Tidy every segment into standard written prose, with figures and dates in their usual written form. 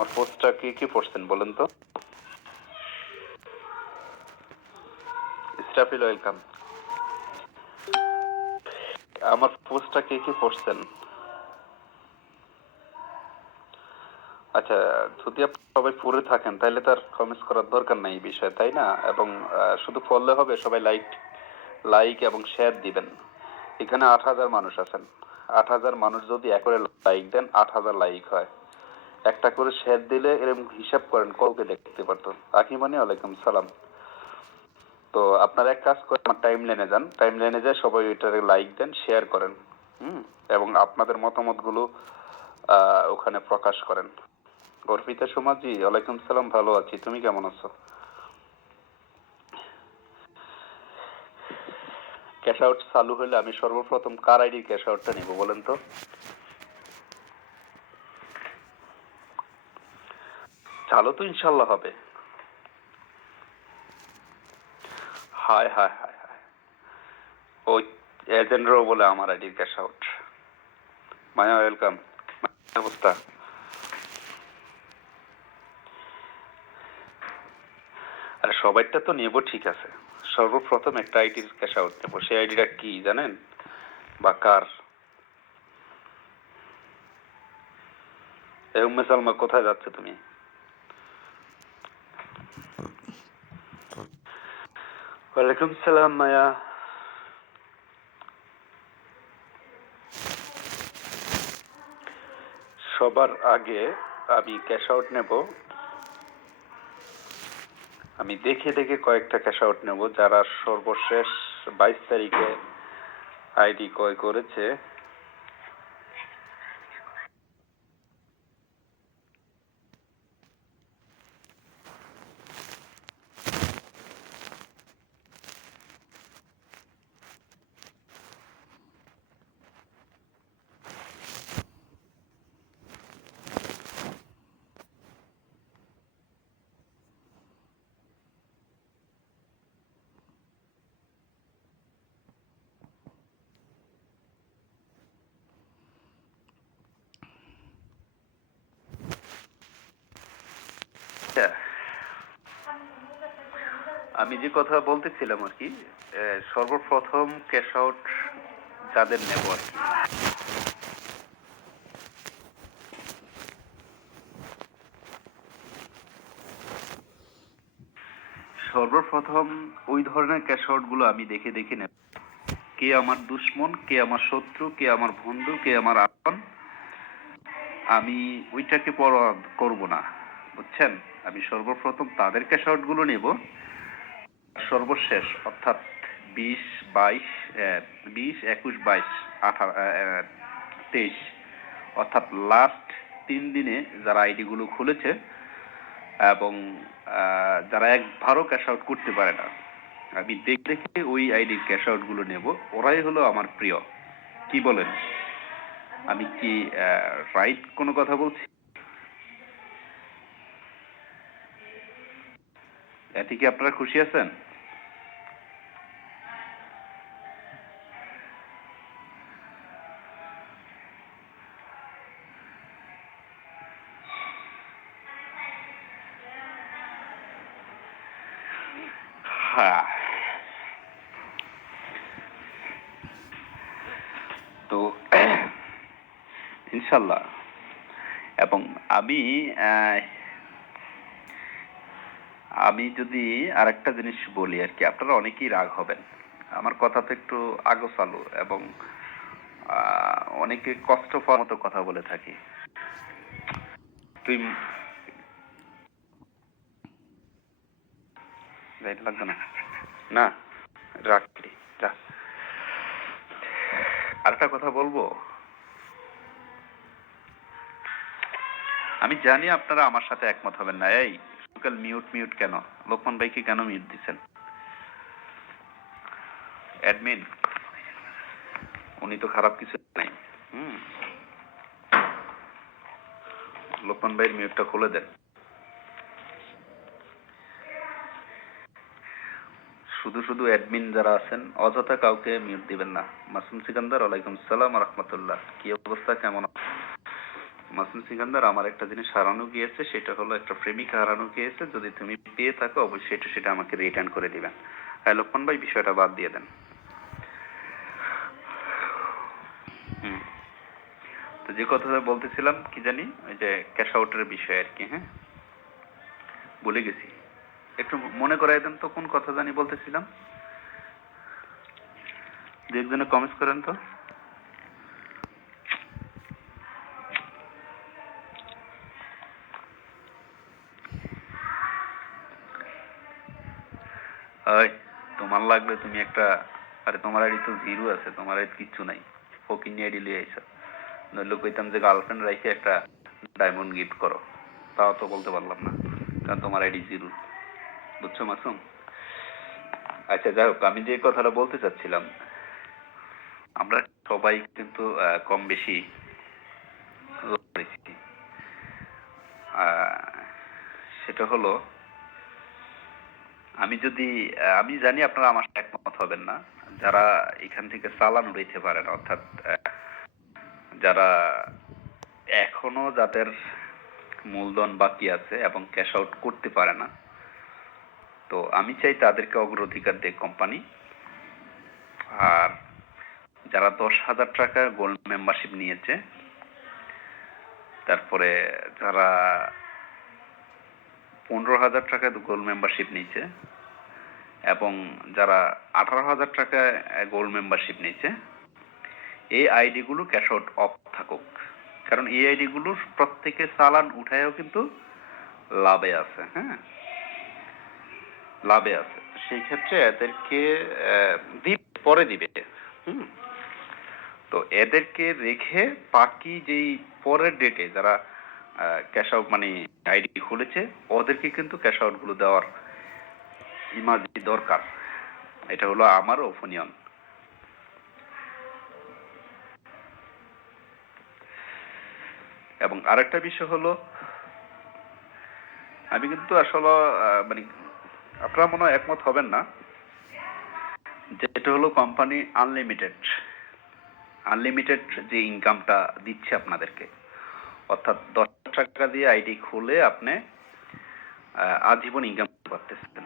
আমার পোস্টটা কি পড়ছেন বলেন তো? স্টাফিল ওয়েলকাম। আমার পোস্টটা কি পড়ছেন? আচ্ছা, যদি আপনি সবাই পড়ে থাকেন তাহলে তার কমেন্টস করার দরকার নাই এই বিষয়ে, তাই না? এবং শুধু পড়লে হবে? সবাই লাইক এবং শেয়ার দিবেন। এখানে 8,000 মানুষ আছেন। 8,000 মানুষ যদি এক করে লাইক দেন 8,000 লাইক হয়। একটা করে শেয়ার দিলে এরকম হিসাব করেন কাউকে দেখতে পারতো। আকিমানি ওয়ালাইকুম সালাম। তো আপনারা এক কাজ করেন, আমার টাইম লাইনে যান, টাইম লাইনে যায় সবাই ওইটারে লাইক দেন, শেয়ার করেন। এবং আপনাদের মতামতগুলো ওখানে প্রকাশ করেন। অর্পিতা সুমাজি ওয়ালাইকুম সালাম, ভালো আছি, তুমি কেমন আছো? ক্যাশ আউট চালু হলে আমি সর্বপ্রথম কার আইডির ক্যাশ আউটটা নিব বলেন তো? চালু তো ইনশাল্লাহ হবে। হায় হায় হায় হায়, ওই এজেন্টরাও বলে আমার আইডির ক্যাশ আউট। মায়া ওয়েলকাম। অবস্থা? আরে সবাইটা তো নেব, ঠিক আছে। সর্বপ্রথম একটা আইডির ক্যাশ আউট নেব। সেই আইডিটা কি জানেন বা কার? এই উম্মে সালমা, কোথায় যাচ্ছে তুমি? ওয়ালাইকুম সালাম মায়া। সবার আগে আমি ক্যাশ আউট নেব। আমি দেখে দেখে কয়েকটা ক্যাশ আউট নেব যারা সর্বশেষ 22 তারিখে আইডি ক্রয় করেছে। আমি যে কথা বলতেছিলাম আর কি, সর্বপ্রথম ক্যাশ আউট যাদের নেব আর কি, সর্বপ্রথম ওই ধরনের ক্যাশ আউট গুলো আমি দেখে দেখে নেব। কে আমার দুশ্মন, কে আমার শত্রু, কে আমার বন্ধু, কে আমার আপন, আমি ওইটাকে পরোয়া করব না, বুঝছেন? আমি সর্বপ্রথম তাদের ক্যাশ আউট গুলো নেব। সর্বশেষ অর্থাৎ 20, 22, 20, 21, 22, 23 অর্থাৎ লাস্ট 3 দিনে যারা আইডি গুলো খুলেছে এবং যারা একবারও ক্যাশ আউট করতে পারে না, আমি দেখে দেখে ওই আইডির ক্যাশ আউট গুলো নেব। ওরাই হলো আমার প্রিয়। কি বলেন? আমি কি রাইট কোনো কথা বলছি? এতে কি আপনারা খুশি আছেন? হ্যাঁ। তো ইনশাল্লাহ। এবং আমি যদি আরেকটা জিনিস বলি আর কি, আপনারা অনেকেই রাগ হবেন। আমার কথা তো একটু আগোছালো এবং অনেকে কষ্ট পাওয়ার মতো কথা বলে থাকি। তুই যাইতে লাগবে না, না রাখি, যা। আরেকটা কথা বলবো। আমি জানি আপনারা আমার সাথে একমত হবেন না। এই সকাল মিউট মিউট কেন? লোকমান ভাইকে কেন মিউট দিচ্ছেন? অ্যাডমিন, উনি তো খারাপ কিছু নাই। লোকমান ভাইয়ের মিউটটা খুলে দেন। শুধু শুধু অ্যাডমিন যারা আছেন অযথা কাউকে মিউট দিবেন না। মাসুম সিকান্দার ওয়ালাইকুম সালাম রাহমাতুল্লাহ, কি অবস্থা, কেমন? মাসুম সিকান্দার, আমার একটা জিনিস হারানো গিয়েছে, সেটা হলো একটা প্রেমিকা হারানো গিয়েছে। যদি তুমি পেয়ে থাকো অবশ্যই সেটা আমাকে রিটার্ন করে দিবেন। হ্যাঁ লোকমান ভাই, বিষয়টা বাদ দিয়ে দেন। হুম, তো যে কথাটা বলতেছিলাম কি জানি, ওই যে ক্যাশ আউটের বিষয় আর কি। হ্যাঁ, ভুলে গেছি, একটু মনে করাই দেন তো কোন কথা জানি বলতেছিলাম। দু একজনে কমেন্টস করেন তো। ওই তোমার লাগবে তুমি একটা, আরে তোমার আইডি তো জিরো আছে, তোমার আইডি কিচ্ছু নাই, ফকির নিয়ে আইডি লিয়ে আইসা। নইলে কইতাম যে গার্লফ্রেন্ড রাইখে একটা ডায়মন্ড গিফট করো, তাও তো বলতে পারলাম না, কারণ তোমার আইডি জিরো। বুঝছো মাসুম? আচ্ছা যাই হোক, আমি যে কথাটা বলতে চাচ্ছিলাম, আমরা সবাই কিন্তু কম বেশি লাভ করেছি। সেটা হলো, আমি জানি আপনারা আমার সাথে একমত হবেন না, যারা এখান থেকে চালান উড়াইতে পারে না, অর্থাৎ যারা এখনো যাদের মূলধন বাকি আছে এবং ক্যাশ আউট করতে পারে না, তো আমি চাই তাদেরকে অগ্রাধিকার দেয় কোম্পানি। আর যারা 10,000 টাকা গোল্ড মেম্বারশিপ নিয়েছে, তারপরে যারা 15,000 টাকা গোল্ড মেম্বারশিপ নিয়েছে, এবং যারা 18,000 টাকা গোল্ড মেম্বারশিপ নিয়েছে, এই আইডিগুলো ক্যাশ আউট অফ থাকুক। কারণ এই আইডিগুলো প্রত্যেকে চালান উঠায়ও কিন্তু লাভে আছে। হ্যাঁ, লাভে আছে। সেই ক্ষেত্রে এদেরকে পরে দিবে। হুম, তো এদেরকে রেখে বাকি যেই পরের ডেটে যারা ক্যাশ আউট মানে আইডি খুলেছে, ওদেরকে কিন্তু ক্যাশ আউট গুলো দেওয়ার ইমার্জেন্সি দরকার। এটা হলো আমার ওপিনিয়ন। এবং আরেকটা বিষয় হলো, আমি কিন্তু আসলে মানে আপনারা মনে হয় একমত হবেন না, যেটা হলো কোম্পানি আনলিমিটেড যে ইনকামটা দিচ্ছে আপনাদেরকে, অর্থাৎ 10 টাকা দিয়ে আইডি খুলে আপনি আজীবন ইনকাম করতেছেন।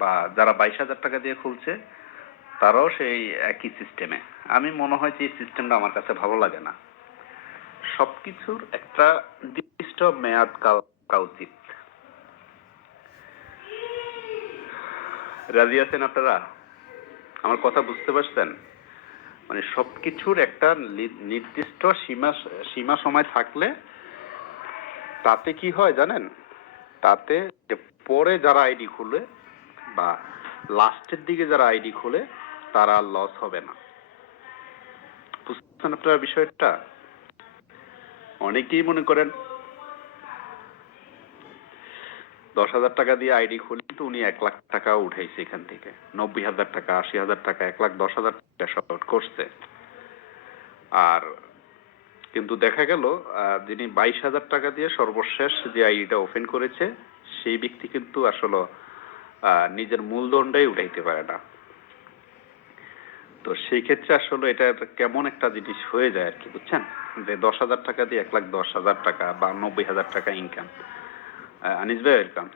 বা যারা 22,000 টাকা দিয়ে খুলছে তারাও সেই একই সিস্টেমে। আমি মনে হয় যে এই সিস্টেমটা আমার কাছে ভালো লাগে না। সবকিছুর একটা নির্দিষ্ট মেয়াদ কাল থাকা উচিত। রাজি আছেন আপনারা? আমার কথা বুঝতে পারছেন? মানে সবকিছুর একটা নির্দিষ্ট সীমা সময় থাকলে তাতে কি হয় জানেন? তাতে যে পরে যারা আইডি খুলে বা লাস্টের দিকে যারা আইডি খুলে তারা লস হবে না। বুঝছেন আপনারা বিষয়টা? অনেকেই মনে করেন 10,000 টাকা দিয়ে আইডি খুলে কিন্তু উনি 1,00,000 টাকা উঠাইছে এখান থেকে, 90,000 টাকা, 80,000 টাকা, 1,10,000 টাকা শর্ট করছে। আর কিন্তু দেখা গেল যিনি 22,000 টাকা দিয়ে সর্বশেষ যে আইডিটা ওপেন করেছে, সেই ব্যক্তি কিন্তু আসলে নিজের মূলধনটাই উঠাইতে পারে না। তো সেই ক্ষেত্রে আসলে এটা কেমন একটা জিনিস হয়ে যায় আর কি, বুঝছেন? যে 10,000 টাকা দিয়ে 1,10,000 টাকা বা 90,000 টাকা ইনকাম, আনিস ভাই ওয়েলকাম,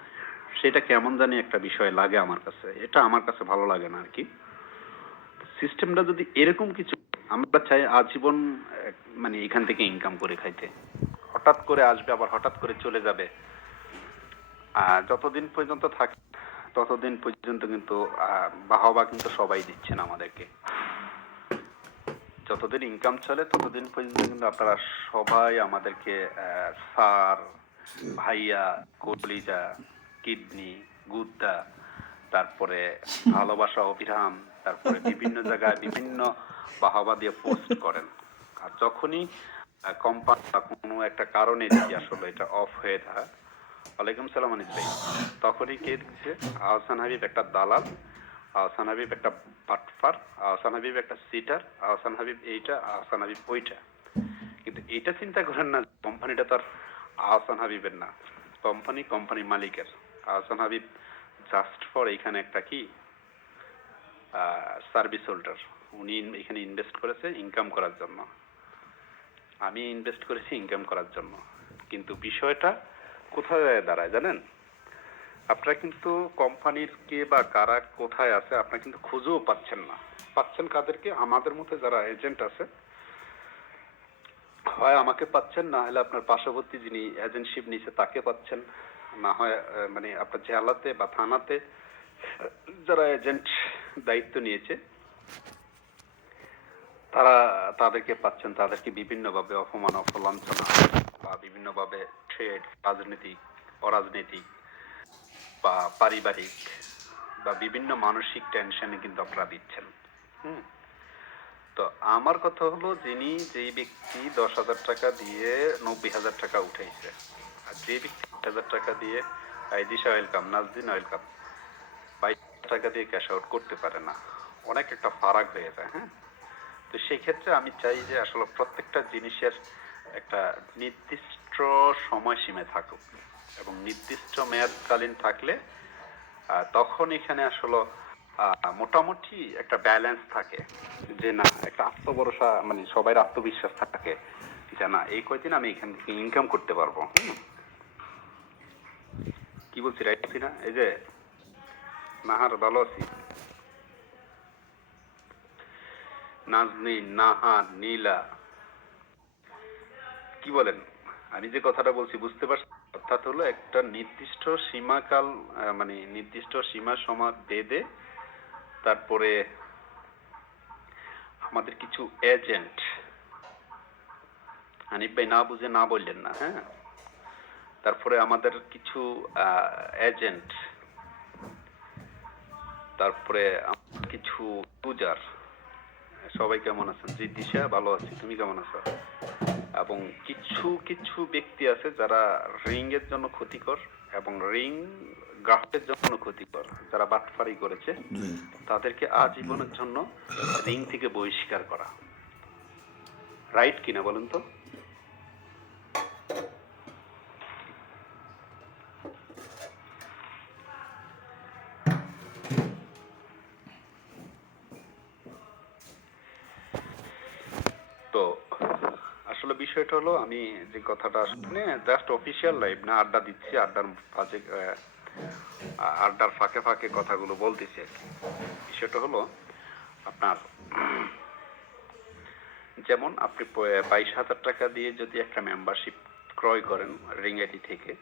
সেটা কেমন জানি একটা বিষয় লাগে আমার কাছে। এটা আমার কাছে ভালো লাগে না আর কি। সিস্টেমটা যদি এরকম কিছু, আমরা চাই আজীবন মানে এখান থেকে ইনকাম করে খাইতে, হঠাৎ করে আসবে আবার হঠাৎ করে চলে যাবে। যতদিন পর্যন্ত থাকে ততদিন পর্যন্ত কিন্তু বাহবা কিন্তু সবাই দিচ্ছেন আমাদেরকে। যতদিন ইনকাম চলে ততদিন পর্যন্ত কিন্তু আপনারা সবাই আমাদেরকে স্যার, ভাইয়া, কলিজা, কিডনি, গুদ্দা, তারপরে ভালোবাসা অবিরাম, তারপরে বিভিন্ন জায়গায় বিভিন্ন বাহবা দিয়ে পোস্ট করেন। আর যখনই কোম্পানি বা কোনো একটা কারণে যদি আসলে এটা অফ হয়ে যায়, ওয়ালাইকুম সালাম আনিস ভাই, তখনই কে দিচ্ছে? আহসান হাবিব একটা দালাল, আহসান হাবিব একটা বাটফার, আহসান হাবিব একটা সিটার, আহসান হাবিব এইটা, আহসান হাবিব ওইটা। কিন্তু এটা চিন্তা করেন না, কোম্পানিটা তো আর আহসান হাবিবের না, কোম্পানি মালিকের। আহসান হাবিব জাস্ট ফর এখানে একটা কি সার্ভিস হোল্ডার, উনি এখানে ইনভেস্ট করেছে ইনকাম করার জন্য। আমি ইনভেস্ট করেছি ইনকাম করার জন্য, কিন্তু বিষয়টা কোথায় দাঁড়ায় জানেন? আপনারা কিন্তু কোম্পানির কে বা কারা কোথায় আছে আপনারা কিন্তু খুঁজেও পাচ্ছেন না। পাচ্ছেন কাদেরকে? আমাদের মধ্যে যারা এজেন্ট আছে, হয় আমাকে পাচ্ছেন, না হলে আপনার পার্শ্ববর্তী যিনি এজেন্টশিপ নিয়েছে তাকে পাচ্ছেন, না হয় মানে আপনার জেলাতে বা থানাতে যারা এজেন্ট দায়িত্ব নিয়েছে তারা, তাদেরকে পাচ্ছেন। তাদেরকে বিভিন্নভাবে অপমান অপলাঞ্ছনা বা বিভিন্নভাবে ট্রেড, রাজনৈতিক, অরাজনৈতিক বা পারিবারিক বা বিভিন্ন মানসিক টেনশনে কিন্তু আপনারা দিচ্ছেন। তো আমার কথা হলো, যেই ব্যক্তি 10,000 টাকা দিয়ে 90,000 টাকা উঠাইছে, আর যে ব্যক্তি 10,000 টাকা দিয়ে দিশা ওয়েলকাম, নাজদিন ওয়েলকাম, 22 টাকা দিয়ে ক্যাশ আউট করতে পারে না, অনেক একটা ফারাক হয়ে যায়। হ্যাঁ, তো সেই ক্ষেত্রে আমি চাই যে আসলে প্রত্যেকটা জিনিসের একটা নির্দিষ্ট সময়সীমা থাকুক, এবং নির্দিষ্ট মেয়াদকালীন থাকলে তখন এখানে আসলে মোটামুটি একটা ব্যালেন্স থাকে, যে না একটা আত্মভরসা, মানে সবাই আত্মবিশ্বাস থাকে যে না এই কয়দিন আমি এখান থেকে ইনকাম করতে পারবো। কি বলছি, রাইট আছি না? এই যে নাহার, ভালো আছি? নাজনীন, নাহার, নীলা, কি বলেন? আমি যে কথাটা বলছি বুঝতে পারছি? অর্থাৎ হলো একটা নির্দিষ্ট সীমাকাল, মানে নির্দিষ্ট সীমা সময় বেঁধে তারপরে আমাদের কিছু এজেন্ট, হানিফ ভাই না বুঝে না বললেন না, হ্যাঁ, তারপরে আমাদের কিছু এজেন্ট, তারপরে কিছু ইউজার, সবাই কেমন আছেন? জি দিশা, ভালো আছি, তুমি কেমন আছো? এবং কিছু কিছু ব্যক্তি আছে যারা রিং এর জন্য ক্ষতিকর, এবং রিং গ্রাহকের জন্য ক্ষতিকর, যারা বাটফারি করেছে তাদেরকে আজীবনের জন্য রিং থেকে বহিষ্কার করা। রাইট কিনা বলেন তো? তো আসলে বিষয়টা হলো, আমি যে কথাটা শুনে জাস্ট অফিসিয়াল লাইভ না, আড্ডা দিচ্ছি, আড্ডার ফাঁকে ফাঁকে কথাগুলো বলতেছি আর কি। বিষয়টা হলো আপনার, যেমন আপনি 22,000 টাকা দিয়ে যদি একটা মেম্বারশিপ ক্রয় করেন রিং আইডি থেকে,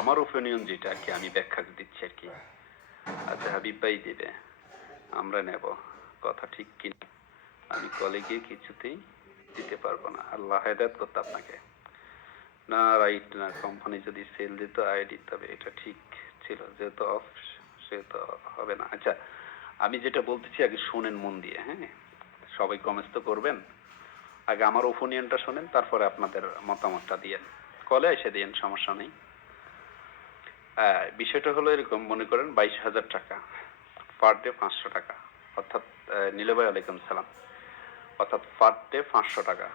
আমার ওপিনিয়ন যেটা আর কি আমি ব্যাখ্যা দিচ্ছি আর কি। আচ্ছা হাবিব ভাই দেবে, আমরা নেব, কথা ঠিক কিনা? আমি কলে গিয়ে কিছুতেই দিতে পারবো না, আল্লাহ হেদায়েত করতে আপনাকে। না রাইট না, কোম্পানি যদি সেল দিত আইডি, তবে এটা ঠিক ছিল, যেহেতু অফ সে তো হবে না। আচ্ছা আমি যেটা বলতেছি আগে শোনেন মন দিয়ে, হ্যাঁ, সবাই কমেন্টস তো করবেন, আগে আমার ওপিনিয়নটা শোনেন, তারপরে আপনাদের মতামতটা দিয়েন, কলে এসে দিয়েন, সমস্যা নেই। বিষয়টা হলো এরকম, মনে করেন 22,000 টাকা, পার ডে 500 টাকা, অর্থাৎ নীলা ভাই ওয়ালাইকুম সালাম, অর্থাৎ পার ডে 500 টাকা।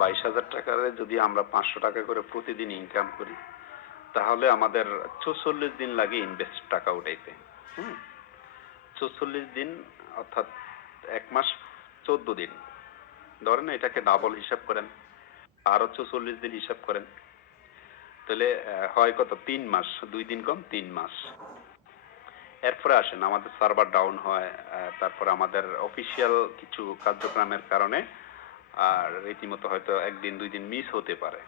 22,000 টাকারে যদি আমরা 500 টাকা করে প্রতিদিন ইনকাম করি, তাহলে আমাদের 44 দিন লাগে ইনভেস্ট টাকা উঠাইতে। 44 দিন অর্থাৎ 1 মাস 14 দিন ধরেন, এটাকে ডাবল হিসাব করেন, আরো 44 দিন হিসাব করেন, তাহলে হয় কত? 3 মাস, 2 দিন কম 3 মাস। এরপরে আসেন আমাদের সার্ভার ডাউন হয়, তারপরে আমাদের অফিসিয়াল কিছু কার্যক্রমের কারণে আর রীতিমতো হয়তো 1 দিন 2 দিন মিস হতে পারে।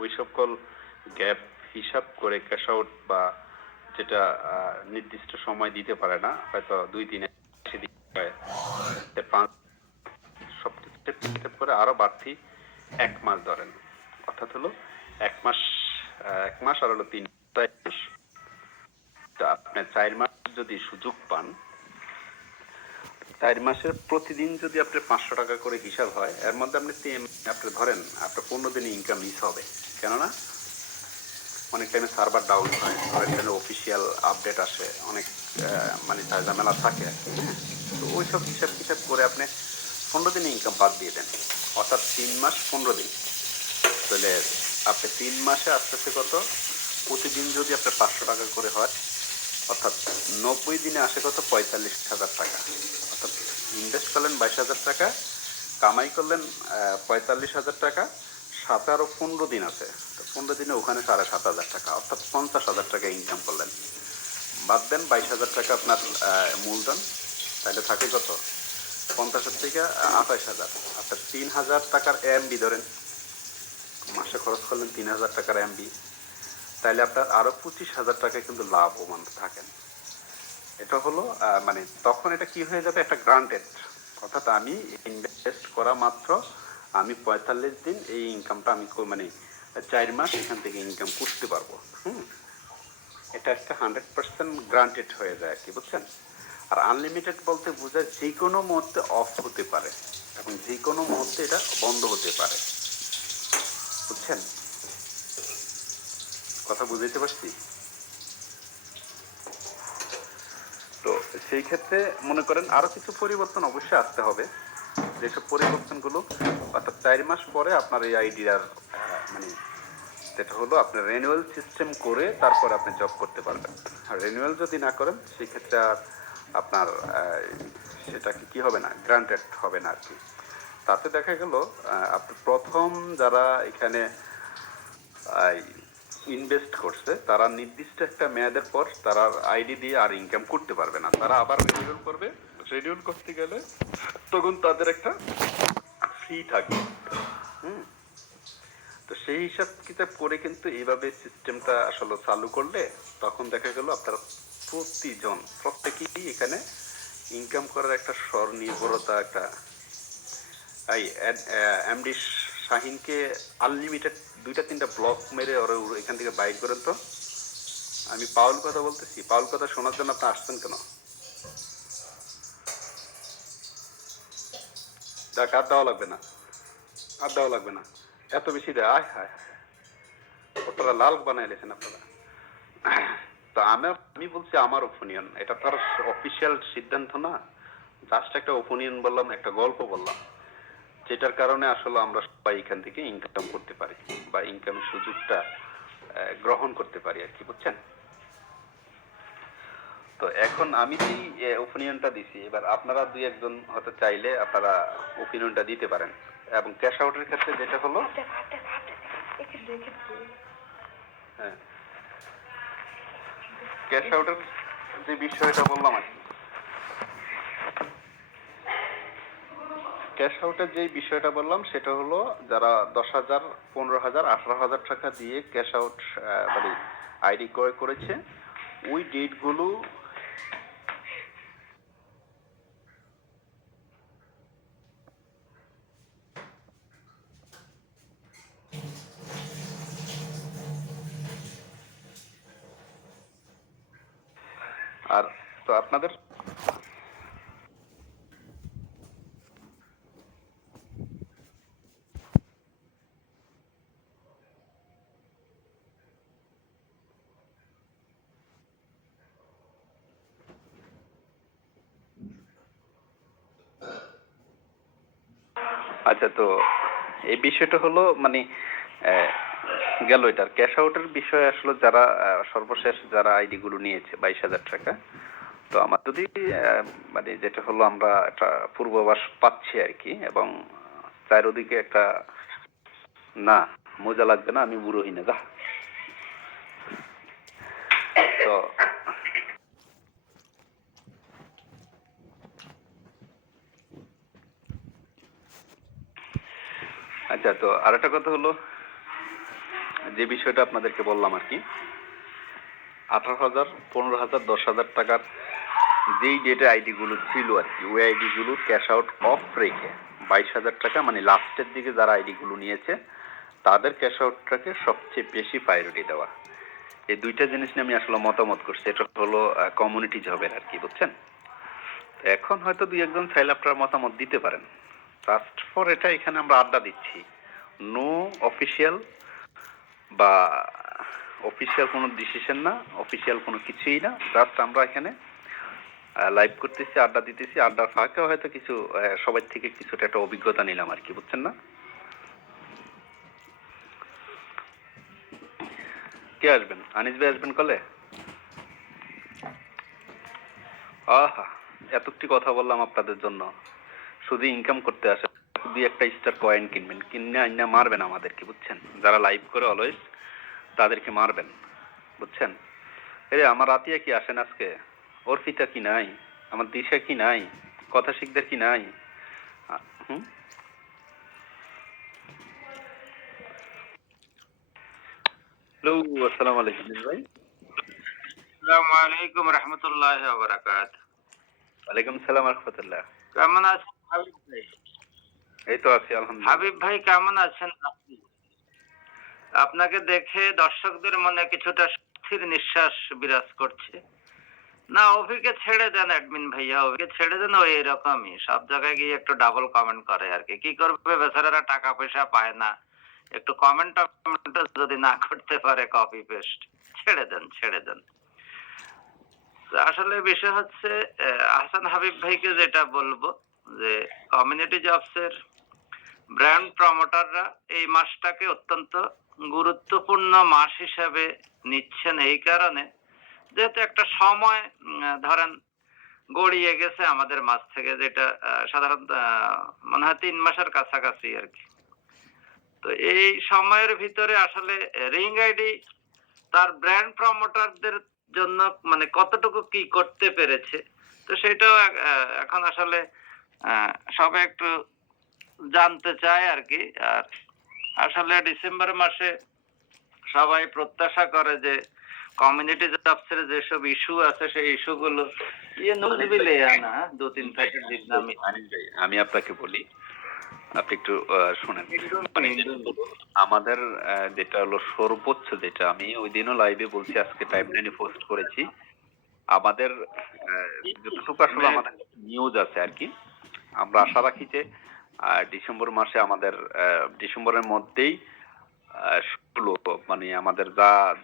ওই সকল গ্যাপ হিসাব করে ক্যাশ আউট, বা যেটা নির্দিষ্ট সময় দিতে পারে না, হয়তো 2 দিনে হয়, 5, সবকিছু হিসাব করে আরো বাড়তি 1 মাস ধরেন, অর্থাৎ হলো 1 মাস, 1 মাস আর হলো 3 মাস। আপনি 4 মাস যদি সুযোগ পান, 4 মাসের প্রতিদিন যদি আপনার 500 টাকা করে হিসাব হয়, এর মধ্যে আপনি ধরেন আপনার 15 দিনে ইনকাম মিস হবে। কেননা অনেক টাইমে সার্ভার ডাউন হয়, অনেক টাইমে অফিসিয়াল আপডেট আসে, অনেক মানে ঝামেলা থাকে আর কি। তো ওই সব হিসাব করে আপনি 15 দিনে ইনকাম বাদ দিয়ে দেন, অর্থাৎ 3 মাস 15 দিন। তাহলে আপনি 3 মাসে আস্তে আস্তে কত, প্রতিদিন যদি আপনার 500 টাকা করে হয়, অর্থাৎ 90 দিনে আসে কত? 45,000 টাকা। অর্থাৎ ইনভেস্ট করলেন 22,000 টাকা, কামাই করলেন 45,000 টাকা, সাথে আরও 15 দিন আছে, তো 15 দিনে ওখানে 7,500 টাকা, অর্থাৎ 50,000 টাকা ইনকাম করলেন। বাদ দেন 22,000 টাকা আপনার মূলধন, তাহলে থাকে কত? 50 থেকে 28,000, আপনার 3,000 টাকার এমবি ধরেন, মাসে খরচ করলেন 3,000 টাকার এমবি, তাইলে আপনার আরও 25,000 টাকা কিন্তু লাভবান থাকেন। এটা হলো মানে তখন এটা কি হয়ে যাবে, একটা গ্রান্টেড, অর্থাৎ আমি ইনভেস্ট করা মাত্র আমি 45 দিন এই ইনকামটা আমি মানে 4 মাস এখান থেকে ইনকাম করতে পারবো। এটা একটা 100% গ্রান্টেড হয়ে যায় আর কি, বুঝছেন? আর আনলিমিটেড বলতে বোঝায় যে কোনো মুহূর্তে অফ হতে পারে এবং যে কোনো মুহূর্তে এটা বন্ধ হতে পারে, বুঝছেন? কথা বুঝতে পারছি? তো সেই ক্ষেত্রে মনে করেন আরো কিছু পরিবর্তন অবশ্যই আসতে হবে, যেসব পরিবর্তনগুলো অর্থাৎ 4 মাস পরে আপনার এই আইডিয়ার মানে যেটা হলো আপনার রেনুয়াল সিস্টেম করে তারপর আপনি জব করতে পারবেন। আর রেনুয়াল যদি না করেন সেক্ষেত্রে আর আপনার সেটা কি হবে না, গ্রান্টেড হবে না আর কি। তাতে দেখা গেল আপনি প্রথম যারা এখানে ইনভেস্ট করছে তারা নির্দিষ্ট একটা মেয়াদের পর তারা আইডি দিয়ে আর ইনকাম করতে পারবে না, তারা আবার রিনিউয়াল করবে। রিনিউয়াল করতে গেলে তখন তাদের একটা ফি থাকবে। তো সেই হিসাব কিতাব করে কিন্তু এইভাবে সিস্টেমটা আসলে চালু করলে তখন দেখা গেল আপনার প্রত্যেকেই এখানে ইনকাম করার একটা স্বনির্ভরতা, একটা এমডি শাহিনকে আনলিমিটেড 2-3টা ব্লক মেরে ওরা এখান থেকে বাইক করেন তো। আমি পাউল কথা বলতেছি, পাউল কথা শোনার জন্য আপনি আসছেন কেন? দেখ আর দেওয়া লাগবে না, আর দেওয়া লাগবে না, এত বেশি দেয়, আয় হায় ওটা লাল বানাই লেছেন আপনারা। তো আমি বলছি আমার ওপিনিয়ন, এটা তার অফিসিয়াল সিদ্ধান্ত না, জাস্ট একটা ওপিনিয়ন বললাম, একটা গল্প বললাম, যেটার কারণে আসলে আমরা সবাই এখান থেকে ইনকাম করতে পারি বা ইনকামের সুযোগটা গ্রহণ করতে পারি আর কি, বুঝছেন? তো এখন আমি যে ওপিনিয়নটা দিছি, এবার আপনারা 2-1 জন হয়তো চাইলে আপনারা ওপিনিয়নটা দিতে পারেন। এবং ক্যাশ আউটের ক্ষেত্রে যেটা হলো, হ্যাঁ, ক্যাশ আউটের যে বিষয়টা বললাম আর কি, ক্যাশ আউটের যে বিষয়টা বললাম সেটা হলো যারা 10,000, 15,000, 18,000 টাকা দিয়ে ক্যাশ আউট মানে আইডি ক্রয় করেছে, ওই ডেটগুলো আর তো আপনাদের আচ্ছা, তো এই বিষয়টা হলো মানে গেল এটার ক্যাশ আউটের বিষয়ে আসলে যারা সর্বশেষ যারা আইডি গুলো নিয়েছে 22,000 টাকা, তো আমার যদি মানে যেটা হলো আমরা একটা পূর্বাভাস পাচ্ছি আর কি, এবং চারিদিকে একটা না মজা লাগবে না, আমি বুড়োই না যা। তো আচ্ছা, তো আরেকটা কথা হলো যে বিষয়টা আপনাদেরকে বললাম আর কি, 18,000, 15,000, 10,000 টাকার যেই ডেটে আইডি গুলো ছিল আর কি, ওই আইডি গুলো ক্যাশ আউট অফ রেখে 22,000 টাকা মানে লাস্টের দিকে যারা আইডি গুলো নিয়েছে তাদের ক্যাশ আউটটাকে সবচেয়ে বেশি প্রায়োরিটি দেওয়া। এই দুইটা জিনিস নিয়ে আমি আসলে মতামত করছি, এটা হলো কমিউনিটি জবের আর কি, বুঝছেন? এখন হয়তো 2-1 জন চাইলে আপনারা মতামত দিতে পারেন, জাস্ট ফর এটা এখানে আমরা আড্ডা দিচ্ছি, নো অফিসিয়াল বা অফিসিয়াল কোনো ডিসিশন না, অফিসিয়াল কোনো কিছুই না, জাস্ট আমরা এখানে লাইভ করতেছি, আড্ডা দিতেছি, আড্ডার ফাঁকে হয়তো কিছু সবাই থেকে কিছুটা একটা অভিজ্ঞতা নিলাম আর কি, বুঝছেন না? কে আসবেন? আনিস ভাই আসবেন কলে? আহা, এতটি কথা বললাম আপনাদের জন্য, শুধু ইনকাম করতে আসে, দুই একটা স্টার কয়েন কিনবেন, কিনে আইনা মারবেন আমাদেরকে, বুঝছেন? যারা লাইভ করে অলওয়েজ তাদেরকে মারবেন, বুঝছেন? এই আমার রাতিয়া কি আসেন আজকে? অর্পিতা কি নাই? আমার দিশা কি নাই? কথা শিখদের কি নাই? হুম, হ্যালো, আসসালামু আলাইকুম ভাই। আসসালামু আলাইকুম রহমতুল্লাহি ওয়া বারাকাতুহু। ওয়ালাইকুম সালাম রাহমাতুল্লাহ। কেমন আছেন হাবিব ভাই? এই তো আছি আলহামদুলিল্লাহ। হাবিব ভাই কেমন আছেন আপনি? আপনাকে দেখে দর্শকদের মনে কিছুটা স্থির নিঃশ্বাস বিরাজ করছে। না, অভিকে ছেড়ে দেন অ্যাডমিন ভাইয়া, অভিকে ছেড়ে দেন, ও এরকমই সব জায়গায় গিয়ে একটু ডাবল কমেন্ট করে আর কি। কি করবে বেচারারা, টাকা পয়সা পায় না, একটু কমেন্ট যদি না করতে পারে কপি পেস্ট, ছেড়ে দেন ছেড়ে দেন। আসলে বিষয় হচ্ছে আহসান হাবিব ভাইকে যেটা বলবো যে কমিউনিটি জবসের ব্র্যান্ড প্রমোটাররা এই মাসটাকে অত্যন্ত গুরুত্বপূর্ণ মাস হিসেবে নিচ্ছেন এই কারণে, যেহেতু একটা সময় ধরেন গড়িয়ে গেছে আমাদের মাঝ থেকে, যেটা সাধারণত মনে হয় 3 মাসের কাছাকাছি আর কি। তো এই সময়ের ভিতরে আসলে রিং আইডি তার ব্র্যান্ড প্রমোটারদের জন্য মানে কতটুকু কি করতে পেরেছে, তো সেটাও এখন আসলে সবাই একটু জানতে চায় আর কি। আর আসলে ডিসেম্বর মাসে সবাই প্রত্যাশা করে যে কমিউনিটি জবসের যেসব ইস্যু আছে সেই ইস্যুগুলো न्यूज भी ले आना 2-3 पैकेट जितना আমি আপনাকে বলি, আপনি একটু শুনেন। আমাদের যেটা হলো সর্বোচ্চ, যেটা আমি ওই দিনও লাইভে বলছি, আজকে টাইমলাইনে পোস্ট করেছি, আমাদের যতটুকু আসলে আমাদের নিউজ আছে আর কি, আমরা আশা রাখি যে ডিসেম্বর মাসে আমাদের ডিসেম্বরের মধ্যেই সবগুলো মানে আমাদের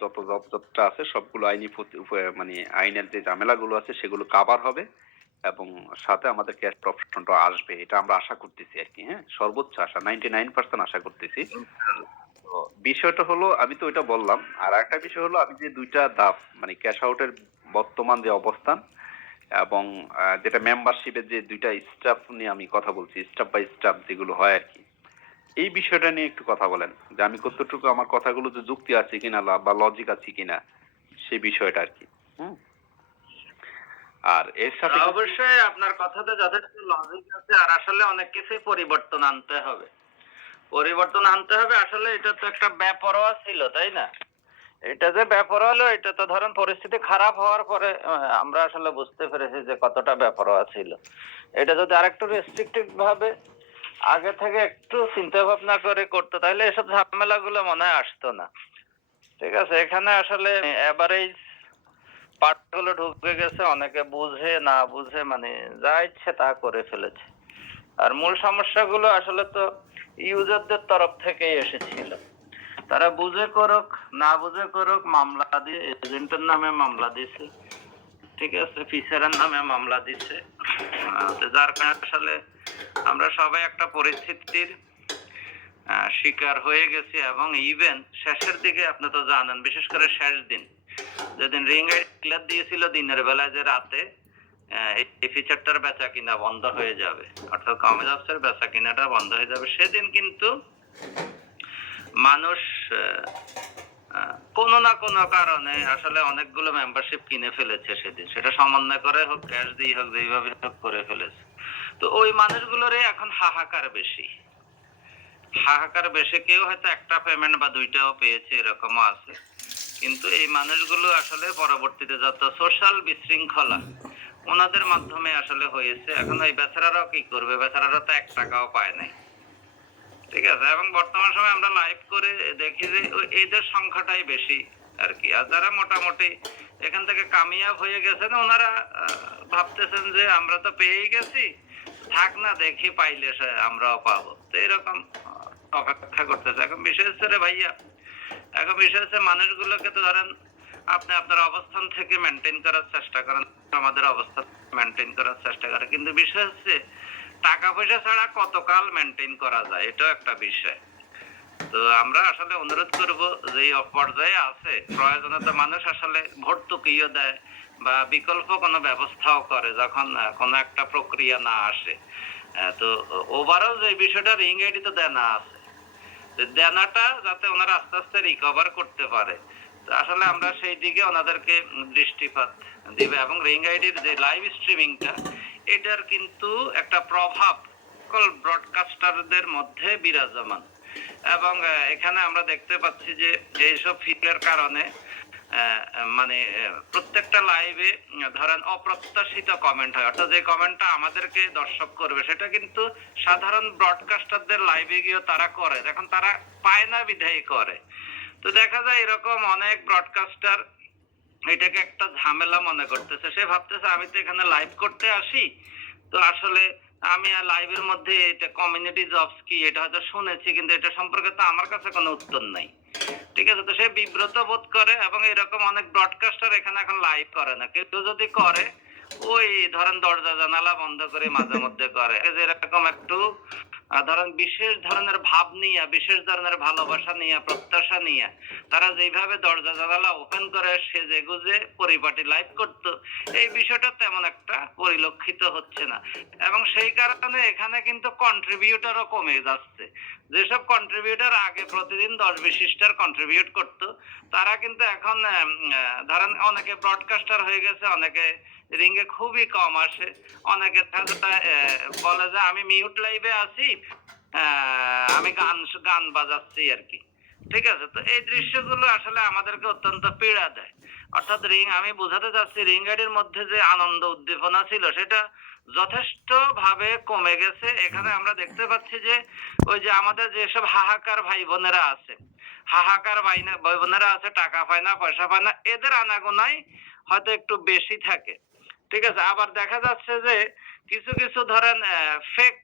যত জবটা আছে সবগুলো আইনি মানে আইনের যে ঝামেলাগুলো আছে সেগুলো কাভার হবে এবং সাথে আমাদের ক্যাশ অপশনটা আসবে, এটা আমরা আশা করতেছি আর কি। হ্যাঁ, সর্বোচ্চ আশা, 99% আশা করতেছি। তো বিষয়টা হলো, আমি তো ওইটা বললাম, আর একটা বিষয় হলো আমি যে দুইটা ধাপ মানে ক্যাশ আউটের বর্তমান যে অবস্থান এবং যেটা মেম্বারশিপের যে দুইটা স্টাফ নিয়ে আমি কথা বলছি, স্টাফ বাই স্টাফ যেগুলো হয় আর কি, এই বিষয়টা নিয়ে একটু কথা বলেন যে আমি কতটুকু আমার কথাগুলো যে যুক্তি আছে কিনা বা লজিক আছে কিনা সেই বিষয়টা আর কি। আর এর সাথে অবশ্যই আপনার কথাতে যথেষ্ট লজিক আছে, আর আসলে অনেক কিছুই পরিবর্তন আনতে হবে, পরিবর্তন আনতে হবে। আসলে এটা তো একটা বেপরোয়া ছিল, তাই না? এটা যে বেপরোয়া হলো, এটা তো ধরেন পরিস্থিতি খারাপ হওয়ার পরে আমরা আসলে বুঝতে পেরেছি যে কতটা বেপরোয়া ছিল। এটা যদি আরেকটু রেস্ট্রিক্টিভ ভাবে আগে থেকে একটু চিন্তা ভাবনা করে করতো, তাহলে এসব ঝামেলাগুলো মনে হয় আসতো না। ঠিক আছে, এখানে আসলে এভারেজ পার্টগুলো ঢুকে গেছে, অনেকে বুঝে না বুঝে মানে যা ইচ্ছে তা করে ফেলেছে। আর মূল সমস্যাগুলো আসলে তো ইউজারদের তরফ থেকেই এসেছিল। তারা বুঝে করুক না বুঝে করুক, মামলা দিয়ে এজেন্টের নামে মামলা দিছে, ঠিক আছে, ফিচারের নামে মামলা দিছে, যার কারণে আসলে আমরা সবাই একটা পরিস্থিতির শিকার হয়ে গেছি। এবং ইভেন শেষের দিকে আপনি তো জানেন, বিশেষ করে শেষ দিন যেদিন রিং আইডি ক্লিয়ার দিয়েছিল দিনের বেলায়, যে রাতে এই ফিচারটার বেচা কিনা বন্ধ হয়ে যাবে, অর্থাৎ কমিউনিটি জবসের বেচা কিনাটা বন্ধ হয়ে যাবে, সেদিন কিন্তু মানুষ কোনো না কোনো কারণে আসলে অনেকগুলো মেম্বারশিপ কিনে ফেলেছে সেদিন, সেটা সমন্বয় করে হোক, ক্যাশ দিয়ে হোক, যেইভাবে হোক করে ফেলেছে। তো ওই মানুষগুলোরই এখন হাহাকার বেশি, হাহাকার বেশি। কেউ হয়তো একটা পেমেন্ট বা দুইটাও পেয়েছে, এরকমও আছে। কিন্তু এই মানুষগুলো আসলে পরবর্তীতে যত সোশ্যাল বিশৃঙ্খলা ওনাদের মাধ্যমে আসলে হয়েছে, এখন ওই বেচারারাও কি করবে, বেচারারা তো 1 টাকাও পায় নাই, ঠিক আছে। এবং বর্তমান সময় আমরা লাইভ করে দেখি যে এদের সংখ্যাটাই বেশি আর কি। আর যারা মোটামুটি এখান থেকে কামিয়াব হয়ে গেছেন, ওনারা ভাবতেছেন যে আমরা তো পেয়েই গেছি, থাক না দেখি পাইলে আমরাও পাবো, তো এরকম অপেক্ষা করতেছে। এখন বিষয় হচ্ছে রে ভাইয়া, এখন বিষয় হচ্ছে মানুষগুলোকে তো ধরেন আপনি আপনার অবস্থান থেকে মেনটেন করার চেষ্টা করেন, আমাদের অবস্থান মেনটেন করার চেষ্টা করে, কিন্তু বিষয় হচ্ছে টাকা পয়সা ছাড়া কতকাল মেনটেন করা যায়, এটাও একটা বিষয়। তো আমরা আসলে অনুরোধ করব যে এই পর্যায়ে আছে, প্রয়োজনে তো মানুষ আসলে ভর্তুকিও দেয় বা বিকল্প কোনো ব্যবস্থাও করে যখন কোনো একটা প্রক্রিয়া না আসে। তো ওভারঅল যে বিষয়টা রিং আইডি তো দেনা আছে, তো দেনাটা যাতে ওনারা আস্তে আস্তে রিকভার করতে পারে, তো আসলে আমরা সেই দিকে ওনাদেরকে দৃষ্টিপাত দিবে। এবং রিং আইডির যে লাইভ স্ট্রিমিংটা, এটার কিন্তু একটা প্রভাব সকল ব্রডকাস্টারদের মধ্যে বিরাজমান। এবং এখানে আমরা দেখতে পাচ্ছি যে এইসব ফিডের কারণে মানে প্রত্যেকটা লাইভে ধরেন অপ্রত্যাশিত কমেন্ট হয়, অর্থাৎ যে কমেন্টটা আমাদেরকে দর্শক করবে সেটা কিন্তু সাধারণ ব্রডকাস্টারদের লাইভে গিয়েও তারা করে, এখন তারা পায় না বিধায় করে। তো দেখা যায় এরকম অনেক ব্রডকাস্টার এটাকে একটা ঝামেলা মনে করতেছে, সে ভাবতেছে আমি তো এখানে লাইভ করতে আসি, তো আসলে আমি আর লাইভের মধ্যে এটা কমিউনিটি জবস কি এটা হয়তো শুনেছি, কিন্তু এটা সম্পর্কে তো আমার কাছে কোনো উত্তর নাই। ঠিক আছে, তো সে বিব্রত বোধ করে। এবং এরকম অনেক ব্রডকাস্টার এখানে এখন লাইভ করে না, কিন্তু যদি করে ওই ধরেন দরজা জানালা বন্ধ করে মাঝে মধ্যে করে, যে এরকম একটু ধরেন বিশেষ ধরনের ভাব নিয়ে, বিশেষ ধরনের ভালোবাসা নিয়ে, প্রত্যাশা নিয়ে তারা যেভাবে দরজা জানালা ওপেন করে সেজে গুজে পরিপাটি লাইভ করতো, এই বিষয়টা তেমন একটা পরিলক্ষিত হচ্ছে না। এবং সেই কারণে এখানে কিন্তু কন্ট্রিবিউটরও কমে যাচ্ছে। যেসব কন্ট্রিবিউটর আগে প্রতিদিন 10-20 কন্ট্রিবিউট করতো, তারা কিন্তু এখন ধরেন অনেকে ব্রডকাস্টার হয়ে গেছে, অনেকে রিঙ্গে খুবই কম আসে, অনেকে বলে যে আমি মিউট লাইভে আছি, আমি গান গান বাজাচ্ছি আর কি। ঠিক আছে, তো এই দৃশ্যগুলো আসলে আমাদেরকে অত্যন্ত পীড়া দেয়। অর্থাৎ আমি বোঝাতে চাচ্ছি রিং গাইডের মধ্যে যে আনন্দ উদ্দীপনা ছিল সেটা যথেষ্ট ভাবে কমে গেছে। এখানে আমরা দেখতে পাচ্ছি যে ওই যে আমাদের যেসব হাহাকার ভাই বোনেরা আছে, হাহাকার ভাই বোনেরা আছে, টাকা পায় না, পয়সা পায় না, এদের আনাগোনাই হয়তো একটু বেশি থাকে। ঠিক আছে, আবার দেখা যাচ্ছে যে কিছু কিছু ধরেন ফেক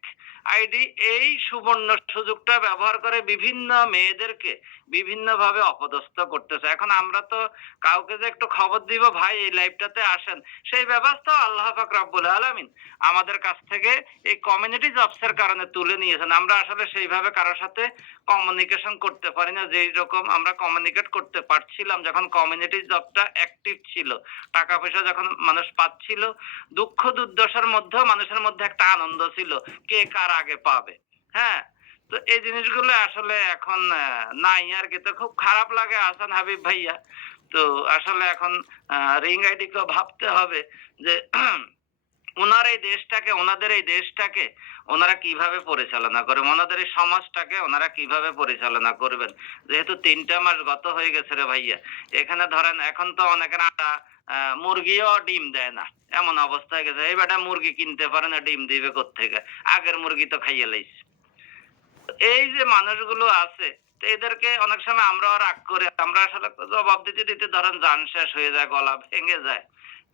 আইডি এই সুবর্ণ সুযোগটা ব্যবহার করে বিভিন্ন মেয়েদেরকে বিভিন্ন ভাবে অপদস্থ করতেছে। এখন আমরা তো কাউকে যে একটু খবর দিব ভাই এই লাইভটাতে আসেন, সেই ব্যবস্থা আল্লাহ পাক রব্বুল আলামিন আমাদের কাছ থেকে এই কমিউনিটি জবসের কারণে তুলে নিয়েছেন। আমরা আসলে সেইভাবে কারোর সাথে কমিউনিকেশন করতে পারি না, যেই রকম আমরা কমিউনিকেট করতে পারছিলাম যখন কমিউনিটি জবটা অ্যাক্টিভ ছিল, টাকা পয়সা যখন মানুষ পাচ্ছিল, দুঃখ দুর্দশার মধ্যেও মানুষের মধ্যে একটা আনন্দ ছিল, কে কার আগে পাবে। হ্যাঁ, তো এই জিনিসগুলো আসলে এখন নাই আর কি। তো খুব খারাপ লাগে আহসান হাবিব ভাইয়া। তো আসলে এখন রিং আইডিকেও ভাবতে হবে যে ওনার এই দেশটাকে, ওনাদের এই দেশটাকে ওনারা কিভাবে পরিচালনা করবেন, ওনাদের এই সমাজটাকে ওনারা কিভাবে পরিচালনা করবেন। যেহেতু 3টা মাস গত হয়ে গেছে রে ভাইয়া, এখানে ধরেন এখন তো অনেকের মুরগিও ডিম দেয় না, এমন অবস্থা হয়ে গেছে। এই বেটা মুরগি কিনতে পারে না, ডিম দিবে কোত্থেকে, আগের মুরগি তো খাইয়ে লাইছে। এই যে মানুষগুলো আছে, তো এদেরকে অনেক সময় আমরাও রাগ করে, আমরা আসলে জবাব দিতে দিতে ধরেন জান শেষ হয়ে যায়, গলা ভেঙে যায়।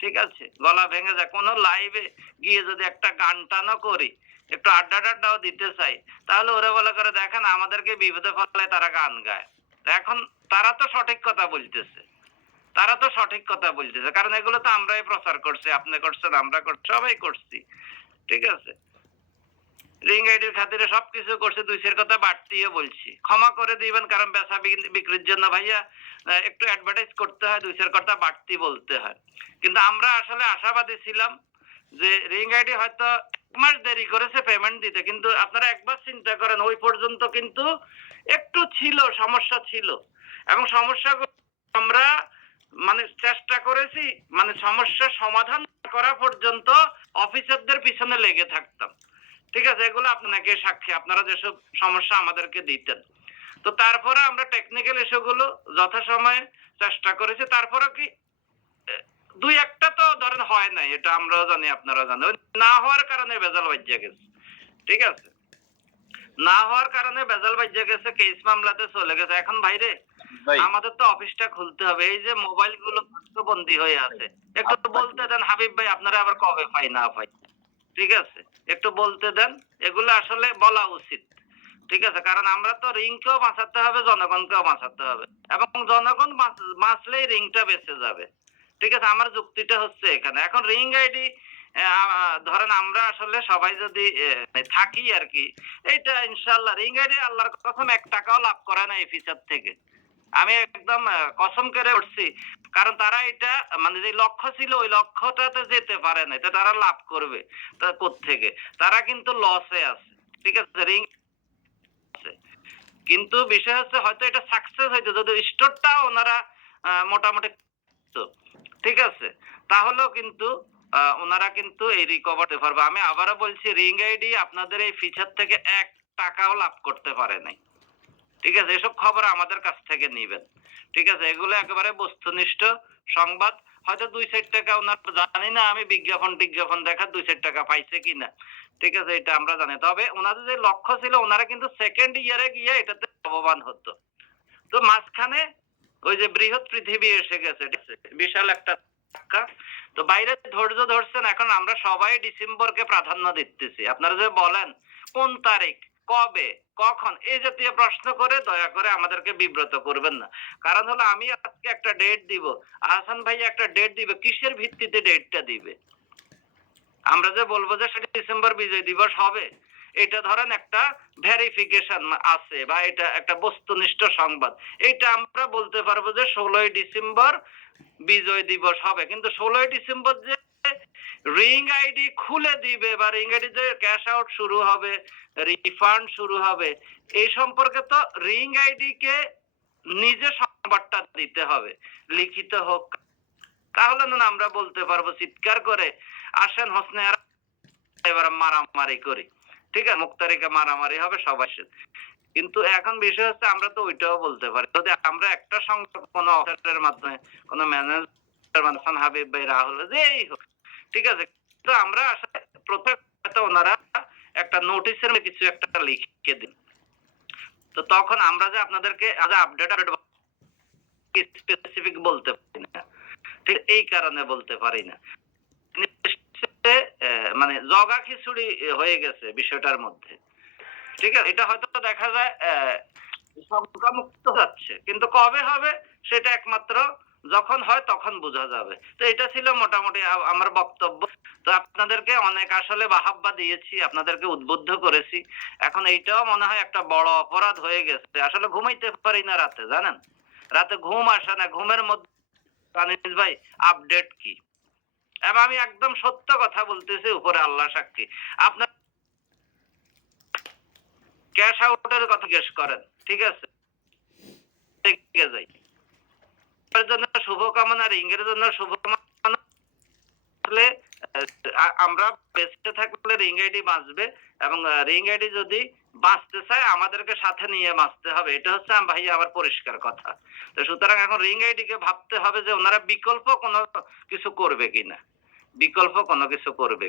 ঠিক আছে, গলা ভেঙে যায়। কোনো লাইভে গিয়ে যদি একটা গান টানও করি, একটু আড্ডা টাড্ডাও দিতে চাই, তাহলে ওরা বলে করে দেখেন আমাদেরকে বিপদে ফেলে তারা গান গায়। এখন তারা তো সঠিক কথা বলতেছে, তারা তো সঠিক কথা বলতেছে, কারণ এগুলো তো আমরাই প্রচার করছি, আপনি করছেন, আমরা করছি, সবাই করছি। ঠিক আছে, রিং আইডির খাতিরে সবকিছু করছে, দুইশের কথা বাড়তিও বলছি, ক্ষমা করে দিবেন, কারণ বেচা বিক্রির জন্য ভাইয়া একটু অ্যাডভার্টাইজ করতে হয়, দুইশের কথা বাড়তি বলতে হয়। কিন্তু আমরা আসলে আশাবাদী ছিলাম যে রিং আইডি হয়তো 1 মাস দেরি করেছে পেমেন্ট দিতে, কিন্তু আপনারা একবার চিন্তা করেন ওই পর্যন্ত কিন্তু একটু ছিল, সমস্যা ছিল। এবং সমস্যাগুলো আমরা মানে চেষ্টা করেছি, মানে সমস্যার সমাধান করা পর্যন্ত অফিসারদের পিছনে লেগে থাকতাম। ঠিক আছে, এগুলো আপনাকে সাক্ষী, আপনারা যেসব সমস্যা আমাদেরকে দিতেন। তো তারপরে আমরা টেকনিক্যাল ইস্যুগুলো যথাসময়ে চেষ্টা করেছি, তারপরে কি 2-1টা তো ধরেন হয় নাই, এটা আমরাও জানি, আপনারা জানেন। ওই না হওয়ার কারণে ভেজাল বাজিয়া গেছে। ঠিক আছে, না হওয়ার কারণে ভেজাল বাজিয়া গেছে, কেস মামলাতে চলে গেছে। এখন ভাইরে ভাই আমাদের তো অফিসটা খুলতে হবে, এই যে মোবাইল গুলো বন্দী হয়ে আছে, একটু বলতে দেন হাবিব ভাই আপনারা আবার কবে পাই না পাই। ঠিক আছে, একটু বলতে দেন, এগুলো আসলে বলা উচিত। ঠিক আছে, কারণ আমরা তো রিংকেও বাঁচাতে হবে, জনগণকেও বাঁচাতে হবে, এবং জনগণ বাঁচলেই রিংটা বেঁচে যাবে। ঠিক আছে, আমার যুক্তিটা হচ্ছে এখানে। এখন রিং আইডি ধরেন আমরা আসলে সবাই যদি থাকি আর কি, এইটা ইনশাল্লাহ রিং আইডি আল্লাহর কসম 1 টাকাও লাভ করে না এই ফিচার থেকে। আমি একদম কসম করে উঠছি, কারণ তারা এটা মানে যে লক্ষ্য ছিল ওই লক্ষ্যটাতে যেতে পারে না, এটা তারা লাভ করবে তা কোত্থেকে? তারা কিন্তু লসে আছে, ঠিক আছে, রিং আছে, কিন্তু বিষয় হচ্ছে হয়তো এটা সাকসেস হইতো যদি স্টোরটা ওনারা মোটামুটি তো ঠিক আছে, তাহলেও কিন্তু ওনারা কিন্তু এই রিকভার করতে পারবে। আমি আবারও বলছি, রিং আইডি আপনাদের এই ফিচার থেকে ১ টাকাও লাভ করতে পারে নাই। ঠিক আছে? এসব খবর আমাদের কাছ থেকে নিবেন। ঠিক আছে? এগুলো একেবারে বস্তুনিষ্ঠ সংবাদ। হয়তো ২-৪ টাকা উনার জানি না আমি বিজ্ঞাপন দেখা ২-৪ টাকা পাইছে কিনা। ঠিক আছে? এটা আমরা জানি। তবে উনাদের যে লক্ষ্য ছিল উনারা কিন্তু 2nd ইয়ারে গিয়ে এটাতে লাভবান হতো। তো মাঝখানে ওই যে বৃহৎ পৃথিবী এসে গেছে, ঠিক আছে? বিশাল একটা ধাক্কা। তো বাইরে ধৈর্য ধরছেন, এখন আমরা সবাই ডিসেম্বরকে প্রাধান্য দিতেছি। আপনারা যে বলেন কোন তারিখ, কবে, কখন এই জাতীয় প্রশ্ন করে দয়া করে আমাদেরকে বিব্রত করবেন না। কারণ হলো আমি আজকে একটা ডেট দিব, আহসান ভাই একটা ডেট দিবে, কিসের ভিত্তিতে ডেটটা দিবে? আমরা যে বলবো যে সেটা ডিসেম্বর বিজয় দিবস হবে, এটা ধরেন একটা ভেরিফিকেশন আছে বা এটা একটা বস্তুনিষ্ঠ সংবাদ। এইটা আমরা বলতে পারবো যে 16ই ডিসেম্বর বিজয় দিবস হবে। কিন্তু 16ই ডিসেম্বর যে রিং আইডি খুলে দিবে বা রিং আইডি যে ক্যাশ আউট শুরু হবে, রিফান্ড শুরু হবে, এই সম্পর্কে তো রিং আইডি কে নিজে সংবাদটা দিতে হবে। লিখিত হোক, তাহলে না আমরা বলতে পারবো চিৎকার করে, আসেন হোসনে আরা এবার মারামারি করি। ঠিক আছে? মুক্তারিকে মারামারি হবে সবার সাথে। কিন্তু এখন বিষয় হচ্ছে আমরা তো ওইটাও বলতে পারি। যদি আমরা একটা সংখ্যক কোনো অফিসারের মাধ্যমে, কোনো ম্যানেজার হাসান হাবিব ভাই, রাহুল যেই হোক, ঠিক আছে? তো আমরা আসলে প্রত্যেক ওনারা একটা নোটিশের কিছু একটা লিখে দিন। তো তখন আমরা যে আপনাদেরকে আজ আপডেট স্পেসিফিক বলতে পারি না। ঠিক এই কারণে বলতে পারি না। মানে জগা খিচুড়ি হয়ে গেছে বিষয়টার মধ্যে। ঠিক আছে? এটা হয়তো দেখা যায় সংখ্যামুক্ত যাচ্ছে। কিন্তু কবে হবে সেটা একমাত্র যখন হয় তখন বোঝা যাবে। তো এটা ছিল মোটামুটি আমার বক্তব্য। তো আপনাদেরকে অনেক আসলে বাহাব্বা দিয়েছি, আপনাদেরকে উদ্বুদ্ধ করেছি। এখন এইটাও মনে হয় একটা বড় অপরাধ হয়ে গেছে। আসলে ঘুমাইতে পারি না রাতে, জানেন? রাতে ঘুম আসে না। ঘুমের মধ্যে আনিস ভাই আপডেট কি? এবং আমি একদম সত্য কথা বলতেছি, উপরে আল্লাহ সাক্ষী। আপনার ক্যাশ আউটের কথা জিজ্ঞেস করেন। ঠিক আছে? থেকে যাই। এর জন্য শুভকামনা, রিংয়ের জন্য শুভকামনা। আসলে আমরা বেঁচে থাকলে রিং আইডি বাঁচবে এবং রিং আইডি যদি বাঁচতে চায় আমাদেরকে সাথে নিয়ে বাঁচতে হবে। এটা হচ্ছে ভাই আমার পরিষ্কার কথা। তো সুতরাং এখন রিং আইডিকে ভাবতে হবে যে ওনারা বিকল্প কোনো কিছু করবে কিনা। বিকল্প কোনো কিছু করবে।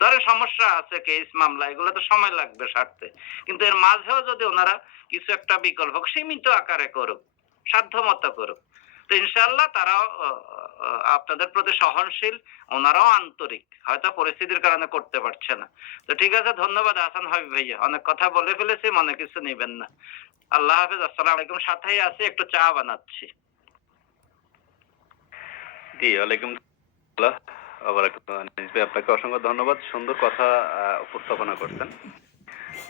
ধরেন সমস্যা আছে, কেস মামলা, এগুলো তো সময় লাগবে সারতে। কিন্তু এর মাঝেও যদি ওনারা কিছু একটা বিকল্প সীমিত আকারে করুক, সাধ্যমতো করুক, তো ইনশাআল্লাহ তারাও আপনাদের প্রতি সহনশীল, ওনারাও আন্তরিক। হয়তো পরিস্থিতির কারণে করতে পারছে না। তো ঠিক আছে, ধন্যবাদ হাসান হাবিব ভাইয়া। অনেক কথা বলে ফেলেছি, মনে কিছু নেবেন না। আল্লাহ হাফেজ, আসসালামু আলাইকুম। সাথেই আছি, একটু চা বানাচ্ছি। জি, ওয়ালাইকুম আসসালাম। আবার আপনাকে অসংখ্য ধন্যবাদ। সুন্দর কথা উপস্থাপনা করছেন।